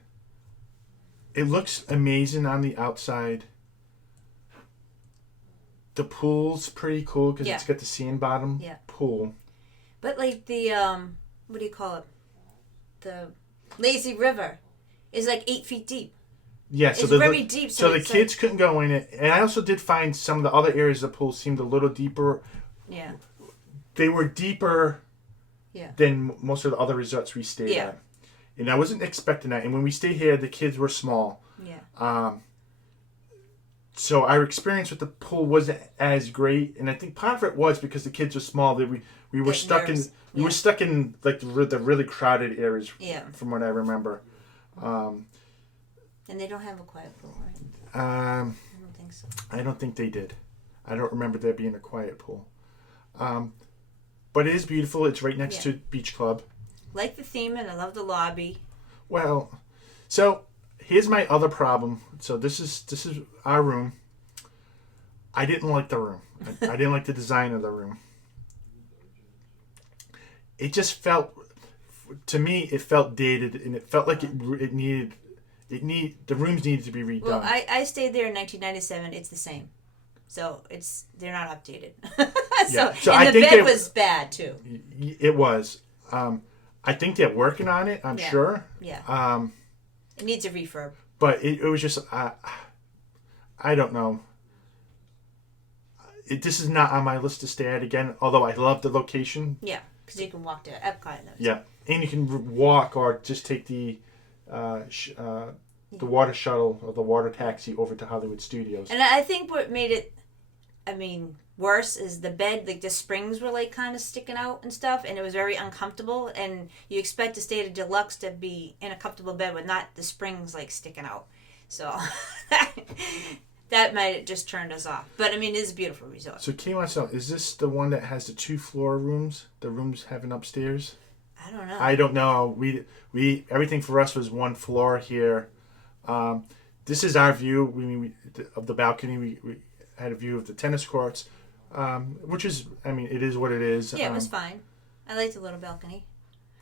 it looks amazing on the outside. The pool's pretty cool because it's got the sand bottom pool. But like the, what do you call it? The lazy river is like 8 feet deep. Yeah, so it's very deep. So the kids couldn't go in it. And I also did find some of the other areas of the pool seemed a little deeper. Yeah. They were deeper than most of the other resorts we stayed at. And I wasn't expecting that. And when we stayed here, the kids were small. Yeah. So our experience with the pool wasn't as great. And I think part of it was because the kids were small. That we were stuck in like the really crowded areas. Yeah. From what I remember. And they don't have a quiet pool, right? I don't think so. I don't think they did. I don't remember there being a quiet pool. But it is beautiful. It's right next to Beach Club. Like the theme, and I love the lobby. Well, so here's my other problem. So this is our room. I didn't like the room. I didn't like the design of the room. It just felt, to me, it felt dated, and it felt like the rooms needed to be redone. Well, I stayed there in 1997. It's the same, so they're not updated. so and the bed was bad too. It was. I think they're working on it, I'm sure. Yeah. It needs a refurb. But it was just, I don't know. This is not on my list to stay at again, although I love the location. Yeah, because you can walk to Epcot. Yeah, and you can walk or just take the water shuttle or the water taxi over to Hollywood Studios. And I think what made it, worse is the bed, like the springs were like kind of sticking out and stuff, and it was very uncomfortable, and you expect to stay at a deluxe to be in a comfortable bed with not the springs like sticking out. So that might have just turned us off. But it is a beautiful resort. So Kay wants to know, is this the one that has the 2 floor rooms? The rooms having upstairs? I don't know. I don't know. We everything for us was 1 floor here. This is our view. Of the balcony. We had a view of the tennis courts. Which is, it is what it is. Yeah, it was fine. I liked the little balcony.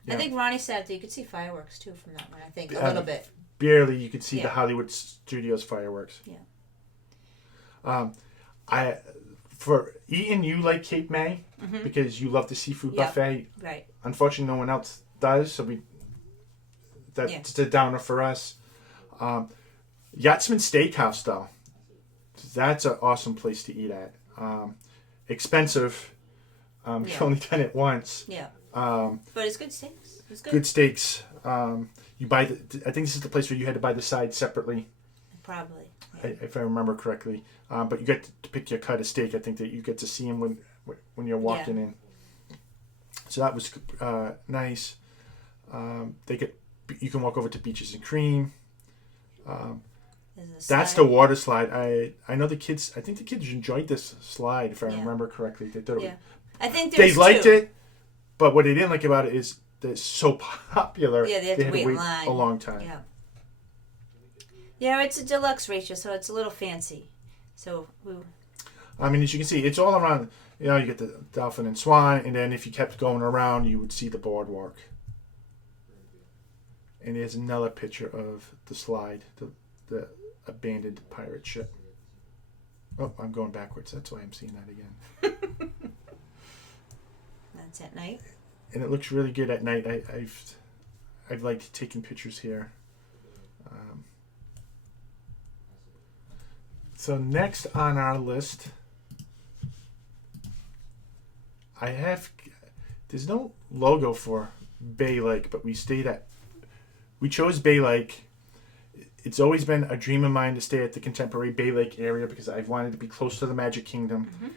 Yeah. I think Ronnie said that you could see fireworks too from that one. I think a little bit. Barely, you could see the Hollywood Studios fireworks. Yeah. For eating, you like Cape May because you love the seafood buffet. Right. Unfortunately, no one else does, so that's a downer for us. Yachtsman Steakhouse, though, that's an awesome place to eat at. Expensive. You've only done it once. Yeah. But it's good steaks. It's good. Good steaks. You buy I think this is the place where you had to buy the sides separately. Probably. Yeah. If I remember correctly. But you get to pick your cut of steak. I think that you get to see them when you're walking in. So that was nice. You can walk over to Beaches and Cream. That's the water slide. I know the kids. I think the kids enjoyed this slide, if I remember correctly. They thought I think they liked it, but what they didn't like about it is that it's so popular. Yeah, they had to wait in line a long time. Yeah. Yeah, it's a deluxe, Rachel, so it's a little fancy. So as you can see, it's all around. You know, you get the dolphin and swan, and then if you kept going around, you would see the boardwalk. And here's another picture of the slide, the abandoned pirate ship. Oh, I'm going backwards. That's why I'm seeing that again. That's at night. And it looks really good at night. I've liked taking pictures here. So next on our list, there's no logo for Bay Lake, but we chose Bay Lake. It's always been a dream of mine to stay at the contemporary Bay Lake area because I've wanted to be close to the Magic Kingdom. Mm-hmm.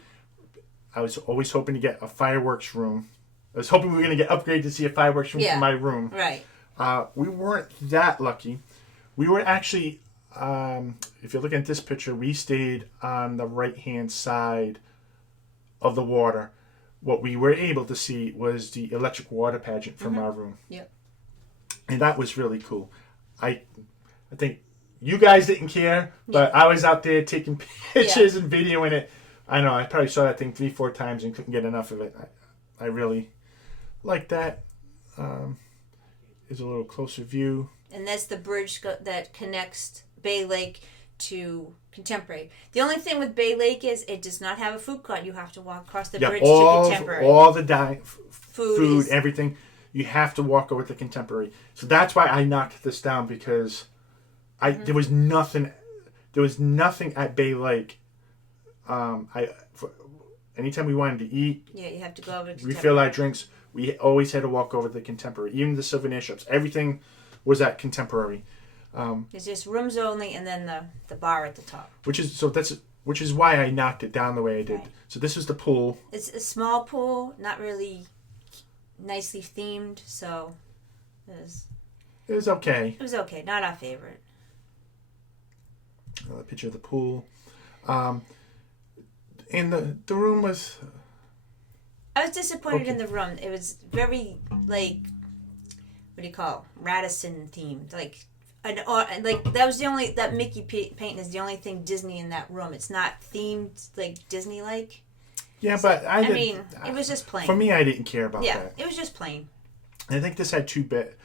I was always hoping to get a fireworks room. I was hoping we were going to get upgraded to see a fireworks room for my room. Right. We weren't that lucky. We were actually, if you're looking at this picture, we stayed on the right-hand side of the water. What we were able to see was the electric water pageant from our room. Yep. And that was really cool. I think you guys didn't care, but I was out there taking pictures and videoing it. I know, I probably saw that thing 3-4 times and couldn't get enough of it. I really like that. Here's a little closer view. And that's the bridge that connects Bay Lake to Contemporary. The only thing with Bay Lake is it does not have a food court. You have to walk across the bridge to Contemporary. All the food, everything, you have to walk over to Contemporary. So that's why I knocked this down because there was nothing at Bay Lake. Anytime we wanted to eat, you have to go over to refill our drinks. We always had to walk over to the Contemporary. Even the souvenir shops, everything was at Contemporary. It's just rooms only, and then the bar at the top. Which is why I knocked it down the way I did. Right. So this is the pool. It's a small pool, not really nicely themed, so it was okay. It was okay, not our favorite. Another picture of the pool. And the room was... I was disappointed in the room. It was very, what do you call it? Radisson themed. That Mickey painting is the only thing Disney in that room. It's not themed Disney-like. Yeah, but it was just plain. For me, I didn't care about that. Yeah, it was just plain. I think this had 2 beds.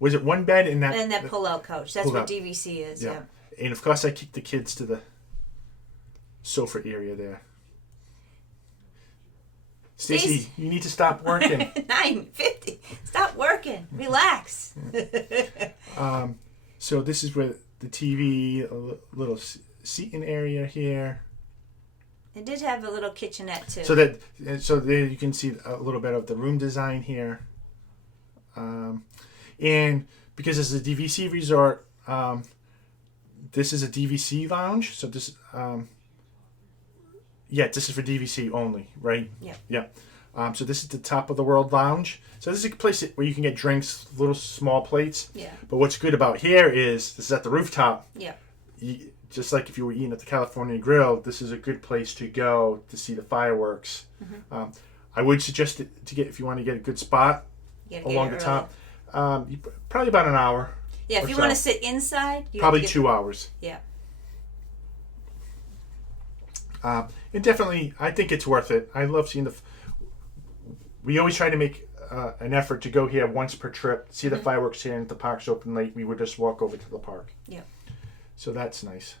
Was it 1 bed in that? And that pull-out couch. That's what DVC is, yeah. And of course, I kicked the kids to the sofa area there. Stacy, you need to stop working. 9:50. Stop working. Relax. So this is where the TV, a little seating area here. It did have a little kitchenette too. So there you can see a little bit of the room design here. And because it's a DVC resort, this is a DVC lounge. So this, this is for DVC only, right? Yeah. Yeah. So this is the Top of the World Lounge. So this is a place where you can get drinks, little small plates. Yeah. But what's good about here is this is at the rooftop. Yeah. Just like if you were eating at the California Grill, this is a good place to go to see the fireworks. Mm-hmm. I would suggest to get, if you want to get a good spot along the top, probably about an hour. Yeah, if you want to sit inside, probably 2 hours. Yeah. And definitely, I think it's worth it. I love seeing we always try to make an effort to go here once per trip, see the fireworks here, and if the park's open late, we would just walk over to the park. Yeah. So that's nice.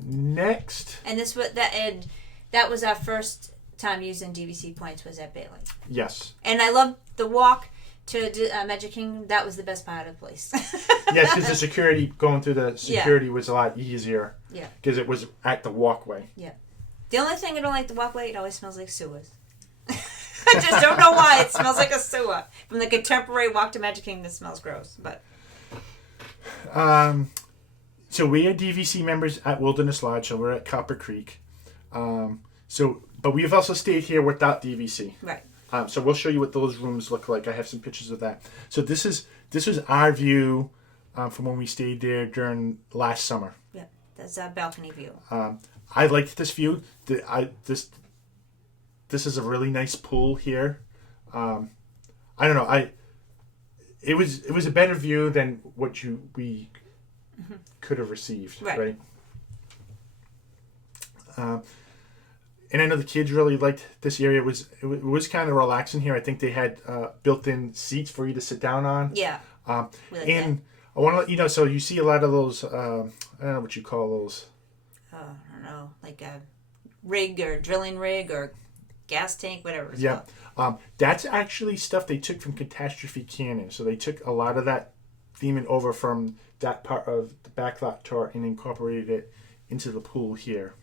Next. And that was our first time using DVC points was at Bay Lake. Yes. And I loved the walk to Magic Kingdom. That was the best part of the place. Yes, because the security, going through the security was a lot easier. Yeah. Because it was at the walkway. Yeah. The only thing I don't like the walkway, it always smells like sewers. I just don't know why. It smells like a sewer. From the Contemporary walk to Magic Kingdom, it smells gross. But so we are DVC members at Wilderness Lodge, so we're at Copper Creek. But we have also stayed here without DVC. Right. So we'll show you what those rooms look like. I have some pictures of that. So this was our view from when we stayed there during last summer. Yeah, that's our balcony view. I liked this view. This is a really nice pool here. I don't know. It was a better view than what we could have received. Right. And I know the kids really liked this area. It was kind of relaxing here. I think they had built-in seats for you to sit down on. Yeah. And I want to let you know, so you see a lot of those, I don't know what you call those. I don't know, like a rig or drilling rig or gas tank, whatever it's called. That's actually stuff they took from Catastrophe Canyon. So they took a lot of that theming over from that part of the backlot tour and incorporated it into the pool here.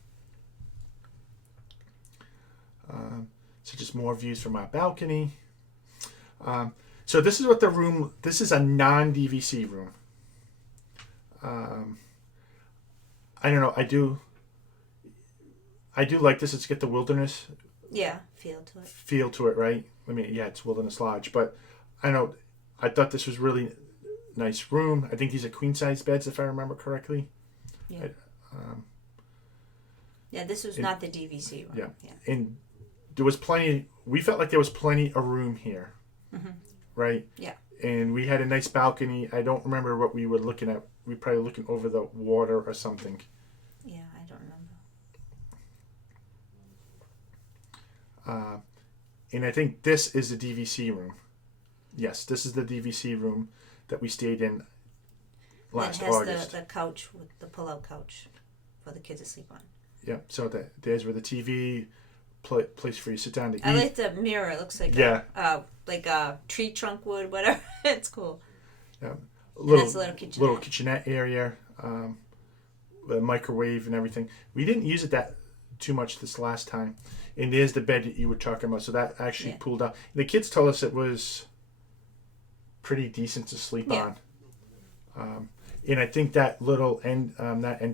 So just more views from our balcony. So this is what the room, this is a non-DVC room. I don't know, I do like this. It's got the wilderness feel to it, right? I mean, yeah, it's Wilderness Lodge, but I thought this was really nice room. I think these are queen size beds, if I remember correctly. Yeah. This was not the DVC room. Yeah. And there was plenty. We felt like there was plenty of room here, right? Yeah. And we had a nice balcony. I don't remember what we were looking at. We were probably looking over the water or something. Yeah, I don't remember. And I think this is the DVC room. Yes, this is the DVC room that we stayed in last August. It has the couch with the pull-out couch for the kids to sleep on. Yeah, so there's where the TV place for you to sit down to eat. I like the mirror. It looks like a tree trunk wood, whatever. It's cool. Yeah, that's a little kitchenette. Little kitchenette area, the microwave and everything. We didn't use it that too much this last time. And there's the bed that you were talking about. So that actually pulled out. The kids told us it was pretty decent to sleep on. And I think that little end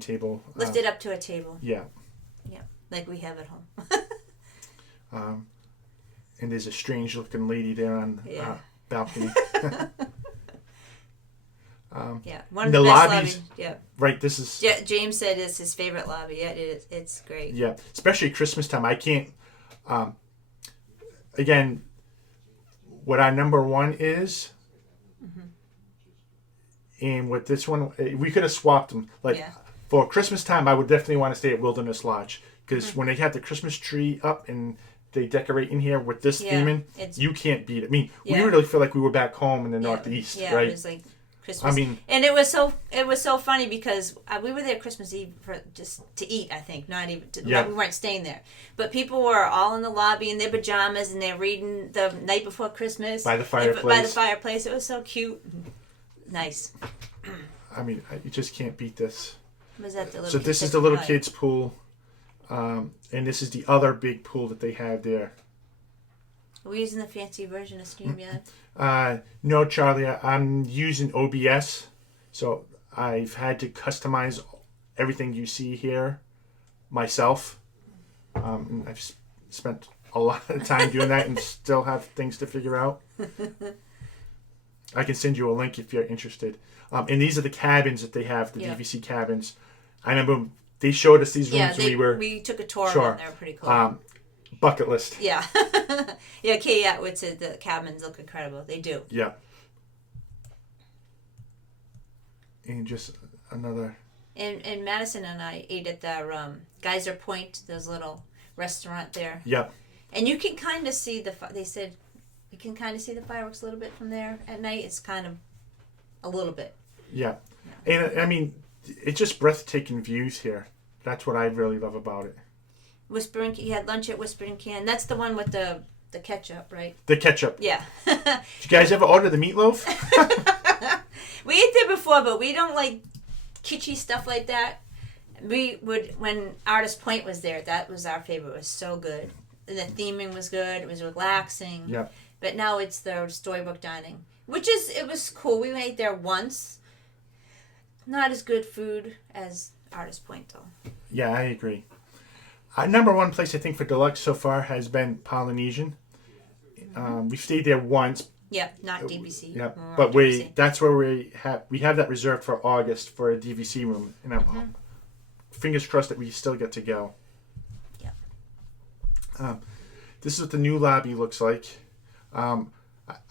table lifted up to a table. Yeah. Yeah, like we have at home. And there's a strange looking lady there on balcony. One of the best lobbies. Yeah. Right, this is... Yeah, James said it's his favorite lobby. Yeah, it's great. Yeah, especially Christmas time. I can't... again, what our number one is... And with this one, we could have swapped them. For Christmas time, I would definitely want to stay at Wilderness Lodge. Because when they have the Christmas tree up and they decorate in here with this theming, you can't beat it. I mean, we really feel like we were back home in the Northeast, right? Yeah, it was like Christmas. And it was so funny because we were there Christmas Eve for just to eat, I think. Not even we weren't staying there. But people were all in the lobby in their pajamas and they're reading the night before Christmas. By the fireplace. It was so cute. Nice. I mean, you just can't beat this. Was that the little so this is the little kids' pool. And this is the other big pool that they have there. Are we using the fancy version of StreamYard? No, Charlie. I'm using OBS. So I've had to customize everything you see here myself. And I've spent a lot of time doing that and still have things to figure out. I can send you a link if you're interested. And these are the cabins that they have, the DVC cabins. I remember they showed us these rooms when we took a tour of them. They were pretty cool. Bucket list. Yeah. Yeah, Kay Atwood said the cabins look incredible. They do. Yeah. And just another... And Madison and I ate at the Geyser Point, there's a little restaurant there. Yeah. And you can kind of see they said... You can kind of see the fireworks a little bit from there at night. It's kind of a little bit. Yeah. And I mean, it's just breathtaking views here. That's what I really love about it. You had lunch at Whispering Can. That's the one with the ketchup, right? The ketchup. Yeah. Did you guys ever order the meatloaf? We ate there before, but we don't like kitschy stuff like that. We would, when Artist Point was there, that was our favorite. It was so good. And the theming was good. It was relaxing. Yeah. But now it's the storybook dining, it was cool. We ate there once. Not as good food as Artist Point, though. Yeah, I agree. Number one place, I think, for Deluxe so far has been Polynesian. We've stayed there once. Yeah, not DVC. Yeah, but that's where we have that reserved for August for a DVC room. And I'm fingers crossed that we still get to go. Yeah. This is what the new lobby looks like. I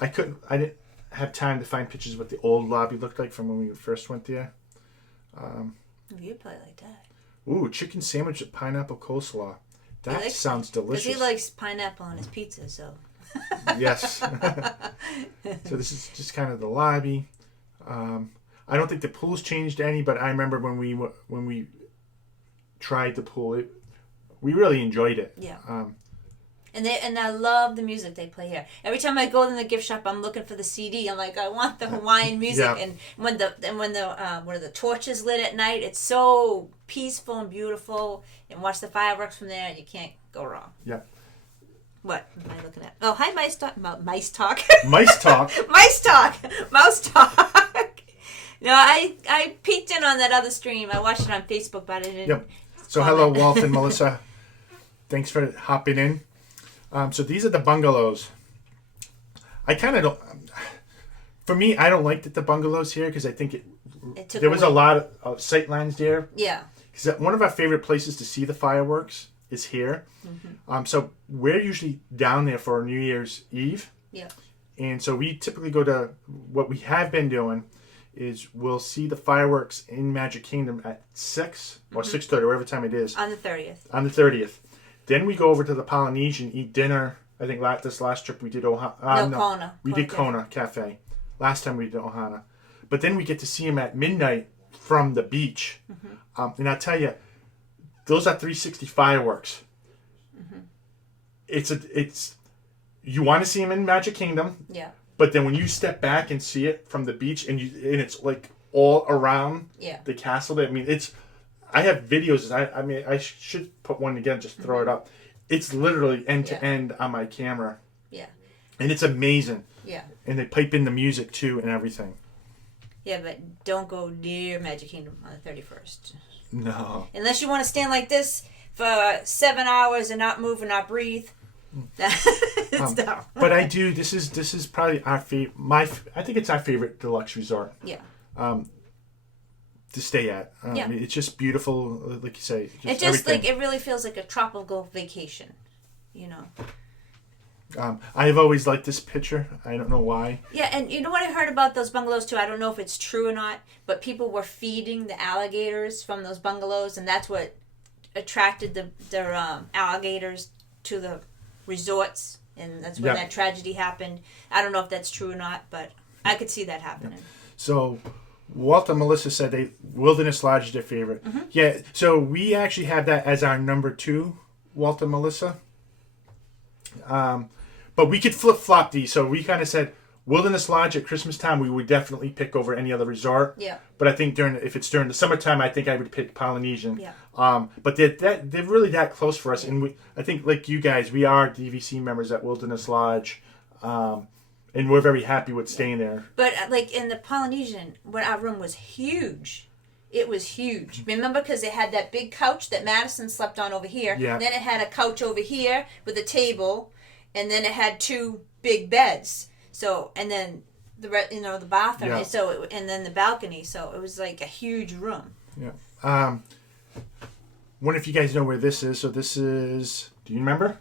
didn't have time to find pictures of what the old lobby looked like from when we first went there. You probably like that. Ooh, chicken sandwich with pineapple coleslaw. That sounds delicious. Because he likes pineapple on his pizza, so. Yes. So this is just kind of the lobby. I don't think the pool's changed any, but I remember when we tried the pool, we really enjoyed it. Yeah. And I love the music they play here. Every time I go in the gift shop, I'm looking for the CD. I'm like, I want the Hawaiian music. Yeah. And when the torches lit at night, it's so peaceful and beautiful. And watch the fireworks from there, and you can't go wrong. Yeah. What am I looking at? Oh, hi, Mice Talk. Mice Talk. Mice Talk. Mice Talk. Mouse Talk. No, I peeked in on that other stream. I watched it on Facebook, but I didn't. Yep. So hello, Walt and Melissa. Thanks for hopping in. So these are the bungalows. I kind of don't. For me, I don't like the bungalows here because I think there was a lot of sight lines there. Yeah. Because one of our favorite places to see the fireworks is here. Mm-hmm. So we're usually down there for New Year's Eve. Yeah. And so we typically go to, what we have been doing is we'll see the fireworks in Magic Kingdom at 6 or 6:30, whatever time it is. On the 30th. On the 30th. Then we go over to the Polynesian, eat dinner. I think this last trip we did Ohana. No, Kona. We did Kona Cafe. Last time we did Ohana. But then we get to see them at midnight from the beach. Mm-hmm. And I'll tell you, those are 360 fireworks. Mm-hmm. It's you want to see them in Magic Kingdom. Yeah. But then when you step back and see it from the beach and it's like all around the castle. I mean, I have videos. I mean, I should put one together, just throw it up. It's literally end to end on my camera. Yeah. And it's amazing. Yeah. And they pipe in the music too and everything. Yeah, but don't go near Magic Kingdom on the 31st. No. Unless you want to stand like this for 7 hours and not move and not breathe. But I do. This is probably our favorite. I think it's our favorite deluxe resort. Yeah. To stay at. It's just beautiful, like you say. It just like it really feels like a tropical vacation, you know. I've always liked this picture. I don't know why. Yeah, and you know what I heard about those bungalows too? I don't know if it's true or not, but people were feeding the alligators from those bungalows, and that's what attracted their alligators to the resorts, and that's when that tragedy happened. I don't know if that's true or not, but I could see that happening. So, Walt and Melissa said Wilderness Lodge is their favorite. Mm-hmm. Yeah, so we actually have that as our number 2, Walt and Melissa. But we could flip-flop these, so we kind of said Wilderness Lodge at Christmas time we would definitely pick over any other resort. Yeah. But I think if it's during the summertime, I think I would pick Polynesian. Yeah. But they're really that close for us, and I think like you guys, we are DVC members at Wilderness Lodge, and we're very happy with staying there. But like in the Polynesian, our room was huge. It was huge. Remember, because it had that big couch that Madison slept on over here. Yeah. Then it had a couch over here with a table, and then it had 2 big beds. So, and then the bathroom. Yeah. So, and then the balcony. So it was like a huge room. Yeah. Wonder if you guys know where this is. So this is. Do you remember?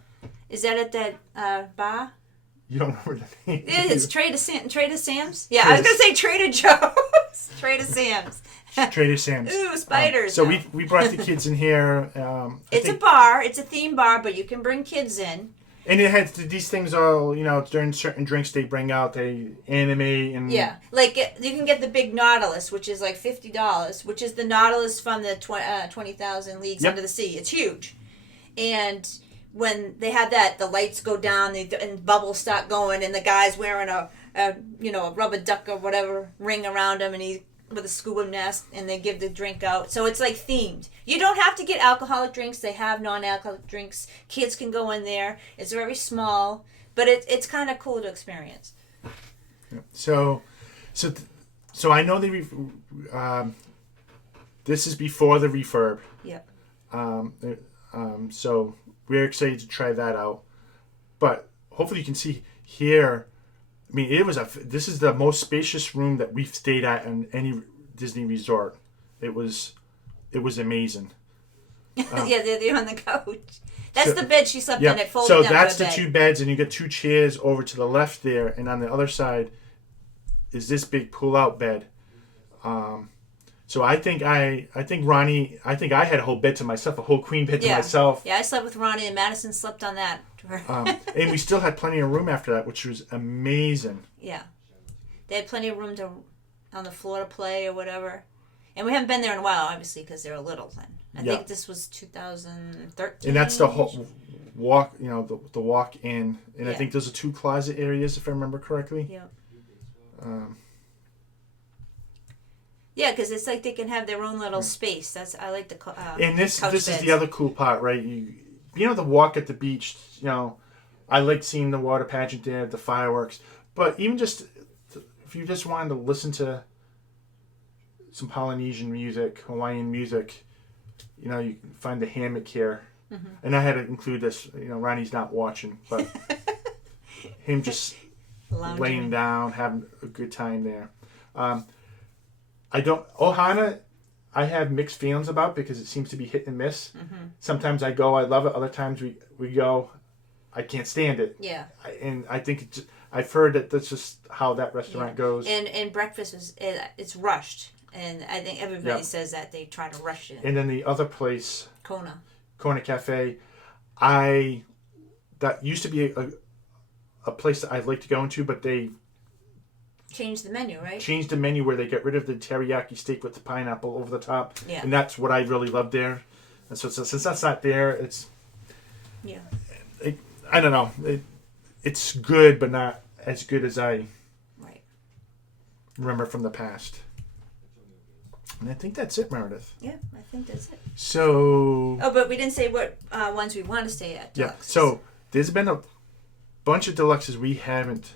Is that at that bar? You don't remember the name? It's Trader Sam's. Yeah, I was gonna say Trader Joe's. Trader Sam's. Trader Sam's. Ooh, spiders. So we brought the kids in here. It's a bar. It's a theme bar, but you can bring kids in. And it has these things all, during certain drinks they bring out, they animate and... Yeah, like you can get the big Nautilus, which is like $50, which is the Nautilus from the 20,000 Leagues Under the Sea. It's huge. And when they have that, the lights go down and bubbles start going, and the guy's wearing a rubber duck or whatever ring around him, and he's with a scuba mask, and they give the drink out. So it's like themed. You don't have to get alcoholic drinks. They have non-alcoholic drinks. Kids can go in there. It's very small, but it's kind of cool to experience. So I know this is before the refurb. Yeah. So we're excited to try that out, but hopefully you can see here. I mean, this is the most spacious room that we've stayed at in any Disney resort. It was amazing. Yeah, they're on the couch. That's the bed she slept in. It folded down. So that's the 2 beds, and you get 2 chairs over to the left there, and on the other side is this big pull-out bed. So I think Ronnie, I had a whole bed to myself, a whole queen bed to myself. Yeah, I slept with Ronnie, and Madison slept on that. And we still had plenty of room after that, which was amazing. Yeah. They had plenty of room on the floor to play or whatever. And we haven't been there in a while, obviously, because they're little then. I think this was 2013. And that's the whole walk, the walk in. And I think those are 2 closet areas, if I remember correctly. Yeah. Yeah, because it's like they can have their own little space. I like the and this beds. Is the other cool part, right? You know the walk at the beach. I like seeing the water pageant there, the fireworks. But even just if you just wanted to listen to some Polynesian music, Hawaiian music, you can find the hammock here. Mm-hmm. And I had to include this. Ronnie's not watching, but him just laying down, having a good time there. Ohana, I have mixed feelings about because it seems to be hit and miss. Mm-hmm. Sometimes I go, I love it. Other times we go, I can't stand it. Yeah. And I think I've heard that that's just how that restaurant goes. And breakfast it's rushed. And I think everybody says that they try to rush it. And then the other place, Kona Cafe, that used to be a place that I'd like to go into, but they changed the menu, right? Changed the menu where they get rid of the teriyaki steak with the pineapple over the top. Yeah. And that's what I really love there. And so since that's not there, it's... Yeah. I don't know. It's good, but not as good as I remember from the past. And I think that's it, Meredith. Yeah, I think that's it. So... Oh, but we didn't say what ones we want to stay at. Deluxe. Yeah, so there's been a bunch of deluxes we haven't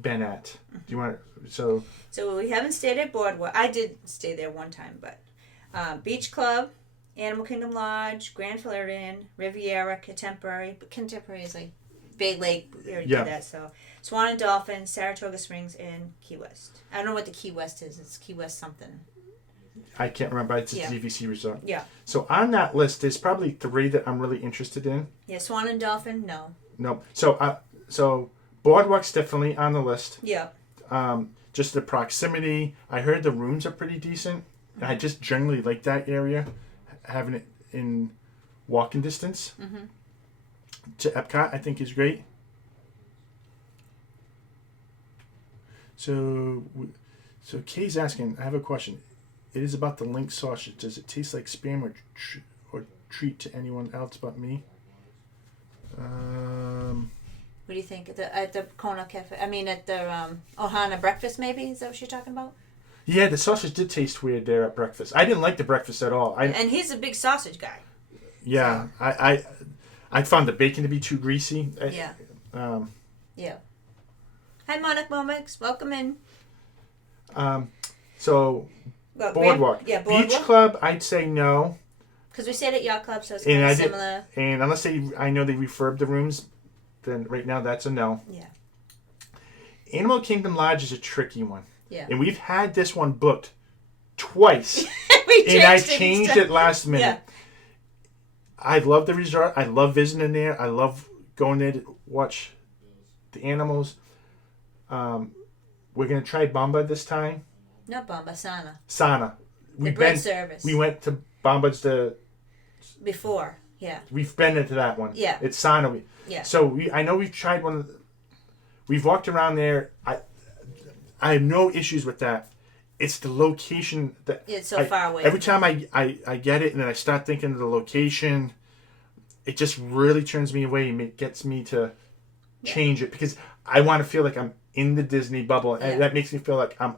been at. Mm-hmm. Do you want to... So we haven't stayed at Boardwalk. I did stay there one time, but Beach Club, Animal Kingdom Lodge, Grand Floridian, Riviera, Contemporary. But Contemporary is like Bay Lake. We already did that. So Swan and Dolphin, Saratoga Springs, and Key West. I don't know what the Key West is. It's Key West something. I can't remember. It's a DVC resort. Yeah. So on that list, there's probably 3 that I'm really interested in. Yeah, Swan and Dolphin, no. Nope. So Boardwalk's definitely on the list. Yeah. Just the proximity. I heard the rooms are pretty decent. And I just generally like that area, having it in walking distance to Epcot. I think is great. So Kay's asking. I have a question. It is about the link sausage. Does it taste like spam or treat to anyone else but me? What do you think at the Kona Cafe? I mean, at the Ohana breakfast, maybe? Is that what you're talking about? Yeah, the sausage did taste weird there at breakfast. I didn't like the breakfast at all. And he's a big sausage guy. Yeah, so. I found the bacon to be too greasy. Yeah. Yeah. Hi, Monica Momix. Welcome in. So, Boardwalk. Boardwalk. Beach Club, I'd say no. Because we stayed at Yacht Club, so it's kind of similar. And unless I know they refurbed the rooms, then right now that's a no. Yeah. Animal Kingdom Lodge is a tricky one. Yeah. And we've had this one booked twice. And I changed it last minute. Yeah. I love the resort. I love visiting there. I love going there to watch the animals. We're going to try Bamba this time. Not Bamba, Sana. Sana. The bread service. We went to Bamba's before, yeah. We've been into that one. Yeah. It's Sana. Yeah. So I know we've tried one. We've walked around there. I have no issues with that. It's the location that it's so far away. Every time I get it and then I start thinking of the location, it just really turns me away and gets me to change it because I want to feel like I'm in the Disney bubble and that makes me feel like I'm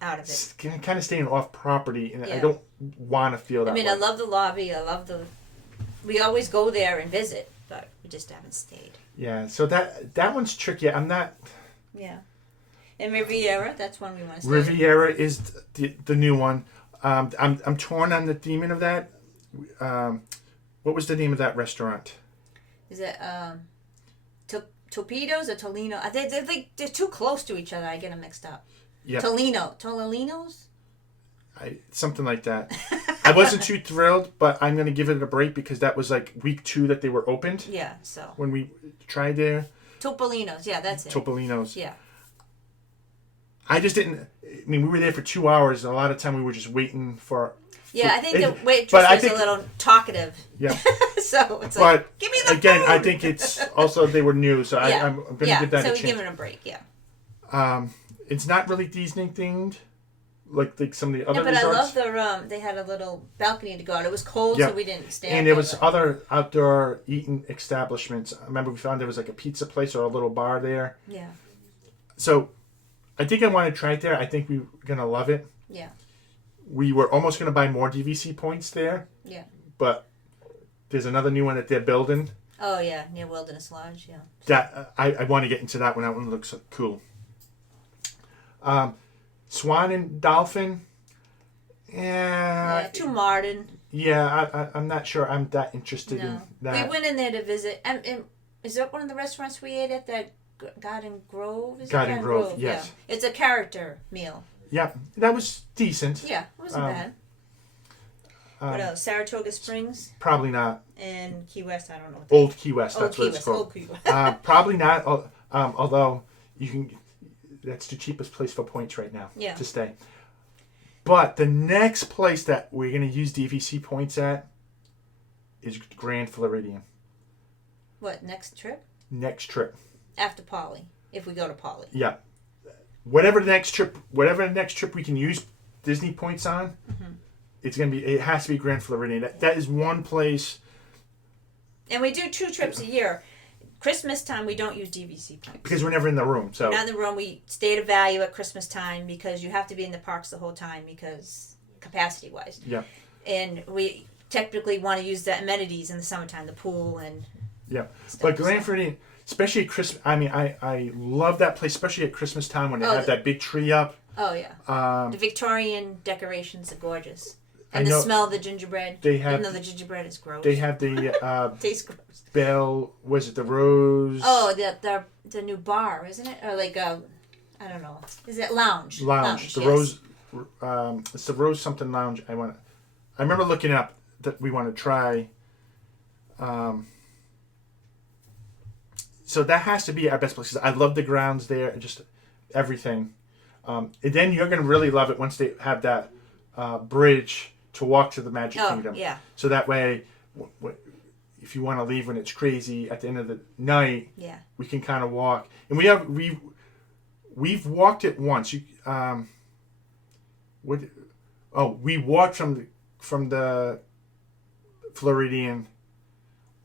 out of it. Kind of staying off property and I don't want to feel that way. I love the lobby. We always go there and visit, but we just haven't stayed. Yeah, so that one's tricky. I'm not... Yeah. And Riviera, that's one we want to stay. Riviera is the new one. I'm torn on the theming of that. What was the name of that restaurant? Is it Torpedoes or Tolino? They're too close to each other. I get them mixed up. Yeah. Tolinos? Something like that. I wasn't too thrilled, but I'm going to give it a break because that was like week 2 that they were opened. Yeah, so. When we tried there. Topolino's, yeah, that's it. Topolino's. Yeah. I just didn't. I mean, we were there for 2 hours, and a lot of time we were just waiting for. Yeah, I think the waitress was a little talkative. Yeah. So it's like, give me the again, food! I think it's also they were new, so I'm going to give that a chance. So we give it a break, yeah. It's not really Disney themed, like some of the other but resorts. I love the they had a little balcony to go out. It was cold, so we didn't stand. And there was other outdoor eating establishments. I remember we found there was like a pizza place or a little bar there. Yeah. So, I think I want to try it there. I think we're going to love it. Yeah. We were almost going to buy more DVC points there. Yeah. But there's another new one that they're building. Oh, yeah. Near Wilderness Lodge, yeah. That I want to get into that one. That one looks cool. Swan and Dolphin. Yeah, too modern. Yeah, I'm not sure I'm that interested in that. We went in there to visit. And is that one of the restaurants we ate at, that Garden Grove? Garden Grove, yes. Yeah. It's a character meal. Yeah, that was decent. Yeah, it wasn't bad. What else? Saratoga Springs? Probably not. And Key West, I don't know. Old Key West, that's what it's called. Old Key West. Probably not, although you can. That's the cheapest place for points right now to stay. But the next place that we're going to use DVC points at is Grand Floridian. What, next trip? Next trip. After Poly, if we go to Poly. Yeah. Whatever the next trip we can use Disney points on, it has to be Grand Floridian. That is one place. And we do 2 trips a year. Christmas time, we don't use DVC points. Because we're never in the room. So we're not in the room. We stay at a value at Christmas time because you have to be in the parks the whole time because capacity-wise. Yeah. And we typically want to use the amenities in the summertime, the pool and But Grand Floridian, especially at Christmas, I mean, I love that place, especially at Christmas time when they have that big tree up. Oh, yeah. The Victorian decorations are gorgeous. And the smell of the gingerbread. Even though the gingerbread is gross. They have the... Tastes gross. Was it the Rose? Oh, the new bar, isn't it? Or like I don't know. Is it Lounge? Lounge. The Rose... it's the Rose something Lounge. I remember looking up that we want to try... so that has to be our best place. 'Cause I love the grounds there and just everything. And then you're going to really love it once they have that bridge to walk to the Magic Kingdom. Yeah. So that way, if you want to leave when it's crazy at the end of the night, we can kind of walk. And we've walked it once. We walked from the Floridian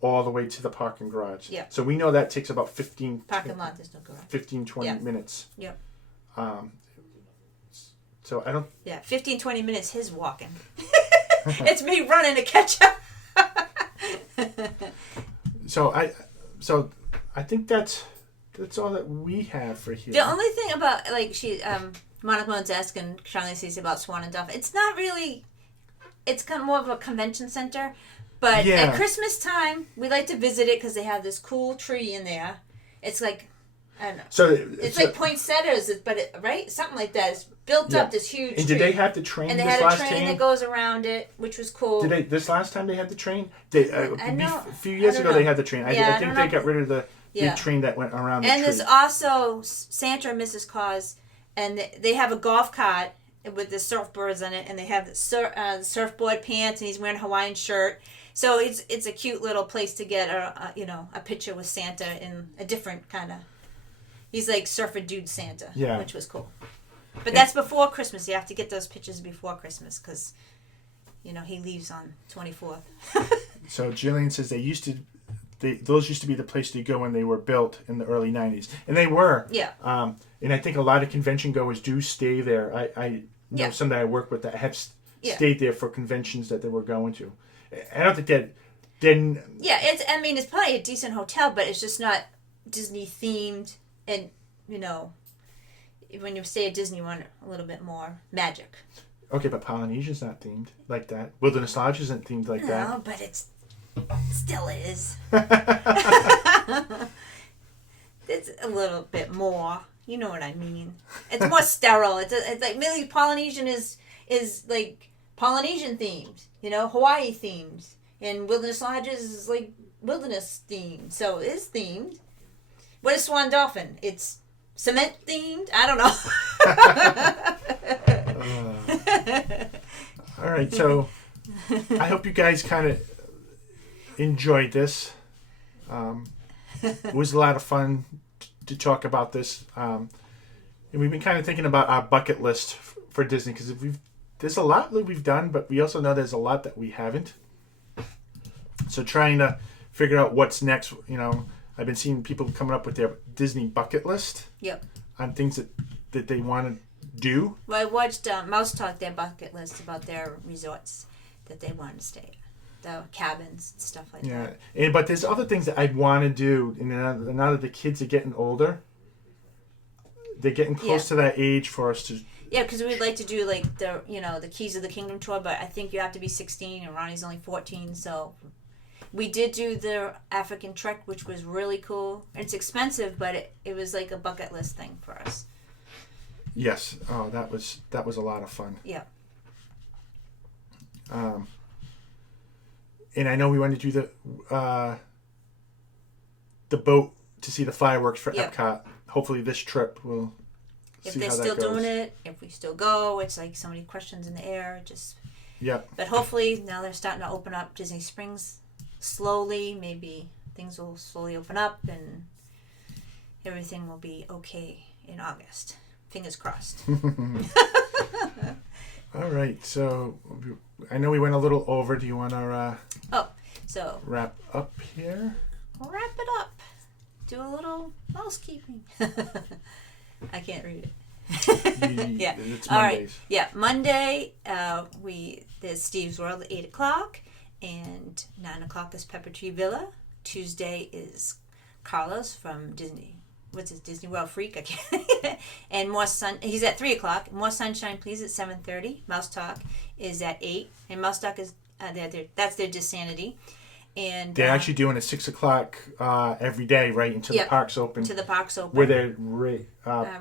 all the way to the parking garage. Yeah. So we know that takes about 15... Parking lot, there's no garage. 15, 20 minutes. Yep. So I don't... Yeah, 15, 20 minutes his walking. It's me running to catch up. So I think that's all that we have for here. The only thing about, Monica Mone's asking Charlie Cece about Swan and Dolphin, it's not really... It's kind of more of a convention center. But at Christmas time, we like to visit it because they have this cool tree in there. It's like... I don't know. So it's like poinsettias, right? Something like that. It's built up this huge tree. And did they have the train? And they had a train that goes around it, which was cool. This last time they had the train? A few years ago they had the train. I think they got rid of the big train that went around the tree. And there's also Santa and Mrs. Claus, and they have a golf cart with the surfboards on it, and they have the surfboard pants, and he's wearing a Hawaiian shirt. So it's a cute little place to get a picture with Santa in a different kind of... He's like Surfer Dude Santa, which was cool. But that's before Christmas. You have to get those pictures before Christmas because, he leaves on 24th. So Jillian says those used to be the place to go when they were built in the early 90s. And they were. Yeah. And I think a lot of convention goers do stay there. I know some that I work with that have stayed there for conventions that they were going to. I don't think that... it's probably a decent hotel, but it's just not Disney themed. And, when you stay at Disney, you want a little bit more magic. Okay, but Polynesia's not themed like that. Wilderness Lodge isn't themed like that. No, but it still is. It's a little bit more. You know what I mean. It's more sterile. It's like maybe Polynesian is like Polynesian themed. Hawaii themed. And Wilderness Lodges is like wilderness themed. So it is themed. What is Swan Dolphin? It's cement themed. I don't know. All right, so I hope you guys kind of enjoyed this. It was a lot of fun to talk about this. And we've been kind of thinking about our bucket list for Disney, because there's a lot that we've done, but we also know there's a lot that we haven't. So trying to figure out what's next, I've been seeing people coming up with their Disney bucket list. Yep. On things that they want to do. Well, I watched Mouse Talk, their bucket list about their resorts that they want to stay at. The cabins and stuff like that. Yeah, but there's other things that I want to do, and now that the kids are getting older, they're getting close to that age for us to. Yeah, because we'd like to do like the Keys of the Kingdom tour, but I think you have to be 16, and Ronnie's only 14, so we did do the African trek, which was really cool. It's expensive, but it was like a bucket list thing for us. Yes. Oh, that was a lot of fun. Yeah. And I know we wanted to do the boat to see the fireworks for Epcot. Hopefully this trip will see how that goes. If they're still doing it, if we still go, it's like so many questions in the air. Yep. But hopefully now they're starting to open up Disney Springs slowly. Maybe things will slowly open up and everything will be okay in August. Fingers crossed. All right, so I know we went a little over. Do you want to wrap up here? Wrap it up. Do a little housekeeping. I can't read it. Yeah. It's Mondays. All right. Yeah, Monday there's Steve's World at 8 o'clock, and 9 o'clock is Pepper Tree Villa. Tuesday is Carlos from Disney. What's his Disney World Freak? I can't. And he's at 3 o'clock. More Sunshine Please at 7:30. Mouse Talk is at 8, and Mouse Talk is that's their Dissanity. And they're actually doing a 6 o'clock every day, right, until the parks open. Until the parks open. Where they're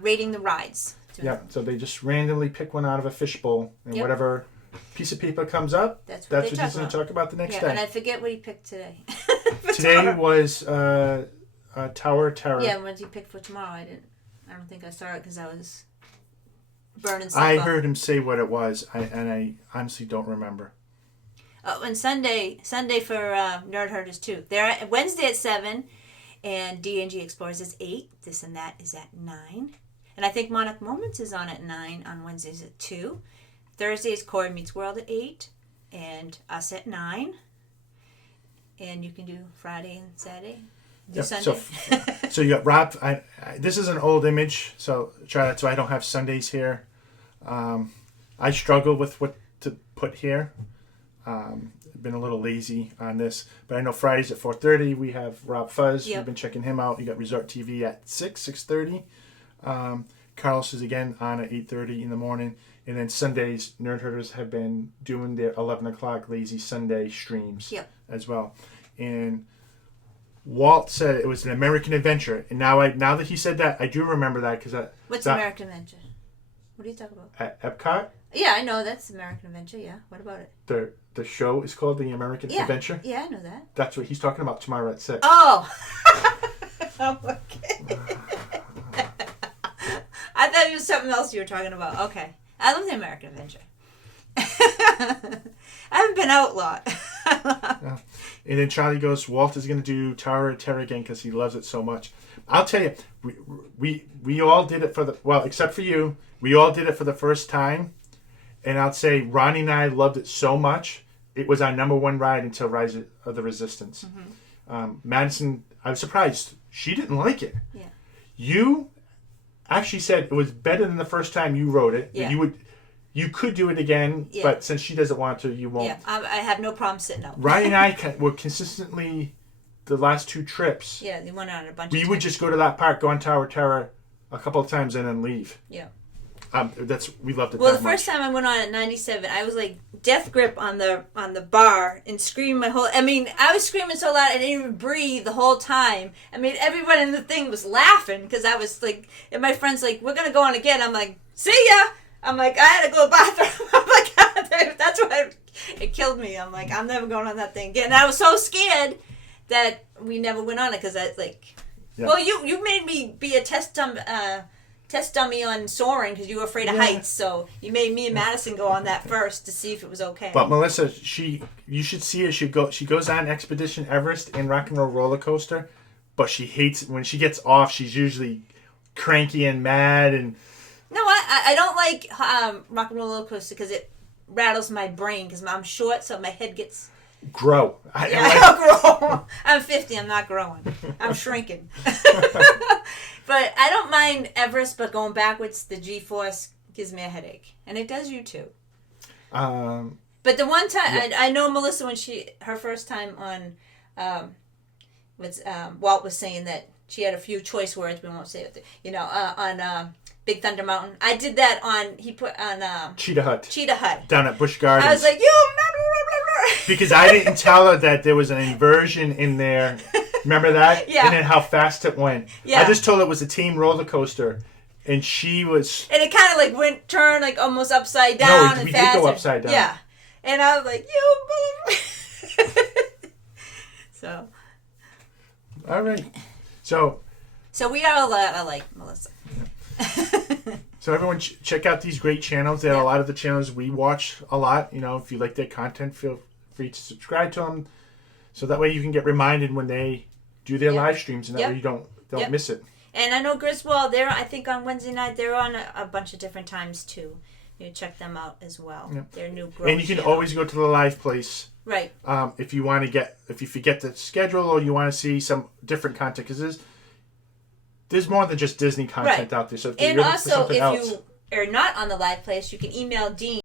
rating the rides. Yeah, so they just randomly pick one out of a fishbowl, and whatever piece of paper comes up, that's what he's going to talk about the next day. And I forget what he picked today. Today was Tower of Terror. Yeah, what did he pick for tomorrow? I don't think I saw it because I was burning stuff I up. heard him say what it was, and I honestly don't remember. Oh, and Sunday for Nerd Herders too. They're at Wednesday at 7, and D&G Explorers is 8. This and That is at 9. And I think Monarch Moments is on at 9 on Wednesdays at 2. Thursday is Corey Meets World at 8, and us at 9. And you can do Friday and Saturday. Sunday. So you got Rob. This is an old image, so I don't have Sundays here. I struggle with what to put here. I've been a little lazy on this, but I know Fridays at 4:30 we have Rob Fuzz. We've been checking him out. You got Resort TV at 6:30. Carlos is again on at 8:30 in the morning, and then Sundays Nerd Herders have been doing their 11 o'clock Lazy Sunday streams as well. And Walt said it was an American Adventure, and now that he said that, I do remember that because what's American Adventure? What are you talking about? At Epcot. Yeah, I know that's American Adventure. Yeah, what about it? The show is called the American Adventure. Yeah, I know that. That's what he's talking about tomorrow at 6. Oh. Okay. I thought it was something else you were talking about. Okay, I love the American Adventure. I haven't been out a lot. Yeah. And then Charlie goes, Walt is going to do Tower of Terror again because he loves it so much. I'll tell you, we all did it except for you, we all did it for the first time. And I'll say Ronnie and I loved it so much. It was our number one ride until Rise of the Resistance. Mm-hmm. Madison, I was surprised. She didn't like it. Yeah. You actually said it was better than the first time you rode it. Yeah. You could do it again, but since she doesn't want to, you won't. Yeah, I have no problem sitting up. Ryan and I were consistently, the last 2 trips. Yeah, they went on a bunch We would just go to that park, go on Tower of Terror a couple of times, and then leave. Yeah. We loved it. Well, the first time I went on at 97, I was like death grip on the bar and screamed I was screaming so loud I didn't even breathe the whole time. I mean, everyone in the thing was laughing because I was like, and my friend's like, we're gonna go on again. I'm like, see ya. I'm like, I had to go to the bathroom. I'm like, God, that's why it killed me. I'm like, I'm never going on that thing again. And I was so scared that we never went on it because Yeah. Well, you made me be a test dummy on soaring because you were afraid of heights. So you made me and Madison go on that first to see if it was okay. But Melissa, you should see her. She goes on Expedition Everest in Rock and Roll Roller Coaster, but she hates when she gets off. She's usually cranky and mad and. No, I don't like Rock and Roll Roller Coaster because it rattles my brain because I'm short, so my head gets. Grow. I'll grow. I'm 50. I'm not growing. I'm shrinking. But I don't mind Everest, but going backwards, the G-force gives me a headache, and it does you too. But the one time I know Melissa when her first time on, Walt was saying that she had a few choice words. We won't say it. On Big Thunder Mountain. I did that on Cheetah Hut down at Busch Gardens. I was like, because I didn't tell her that there was an inversion in there. Remember that? Yeah. And then how fast it went. Yeah. I just told her it was a team roller coaster, and she was. And it kind of turned almost upside down. No, we did go upside down. Yeah. And I was like, you mother. So. All right. So we are a lot alike, Melissa. So everyone check out these great channels. They're a lot of the channels we watch a lot. If you like their content, feel free to subscribe to them. So that way you can get reminded when they do their live streams, and that way you don't miss it. And I know Griswold, they're, I think on Wednesday night, they're on a bunch of different times too. You check them out as well. Yep. They're new growth. And you can always go to the live place. Right. If you forget the schedule or you want to see some different content, because there's more than just Disney content out there. So if and also, if else, you are not on the live place, you can email Dean.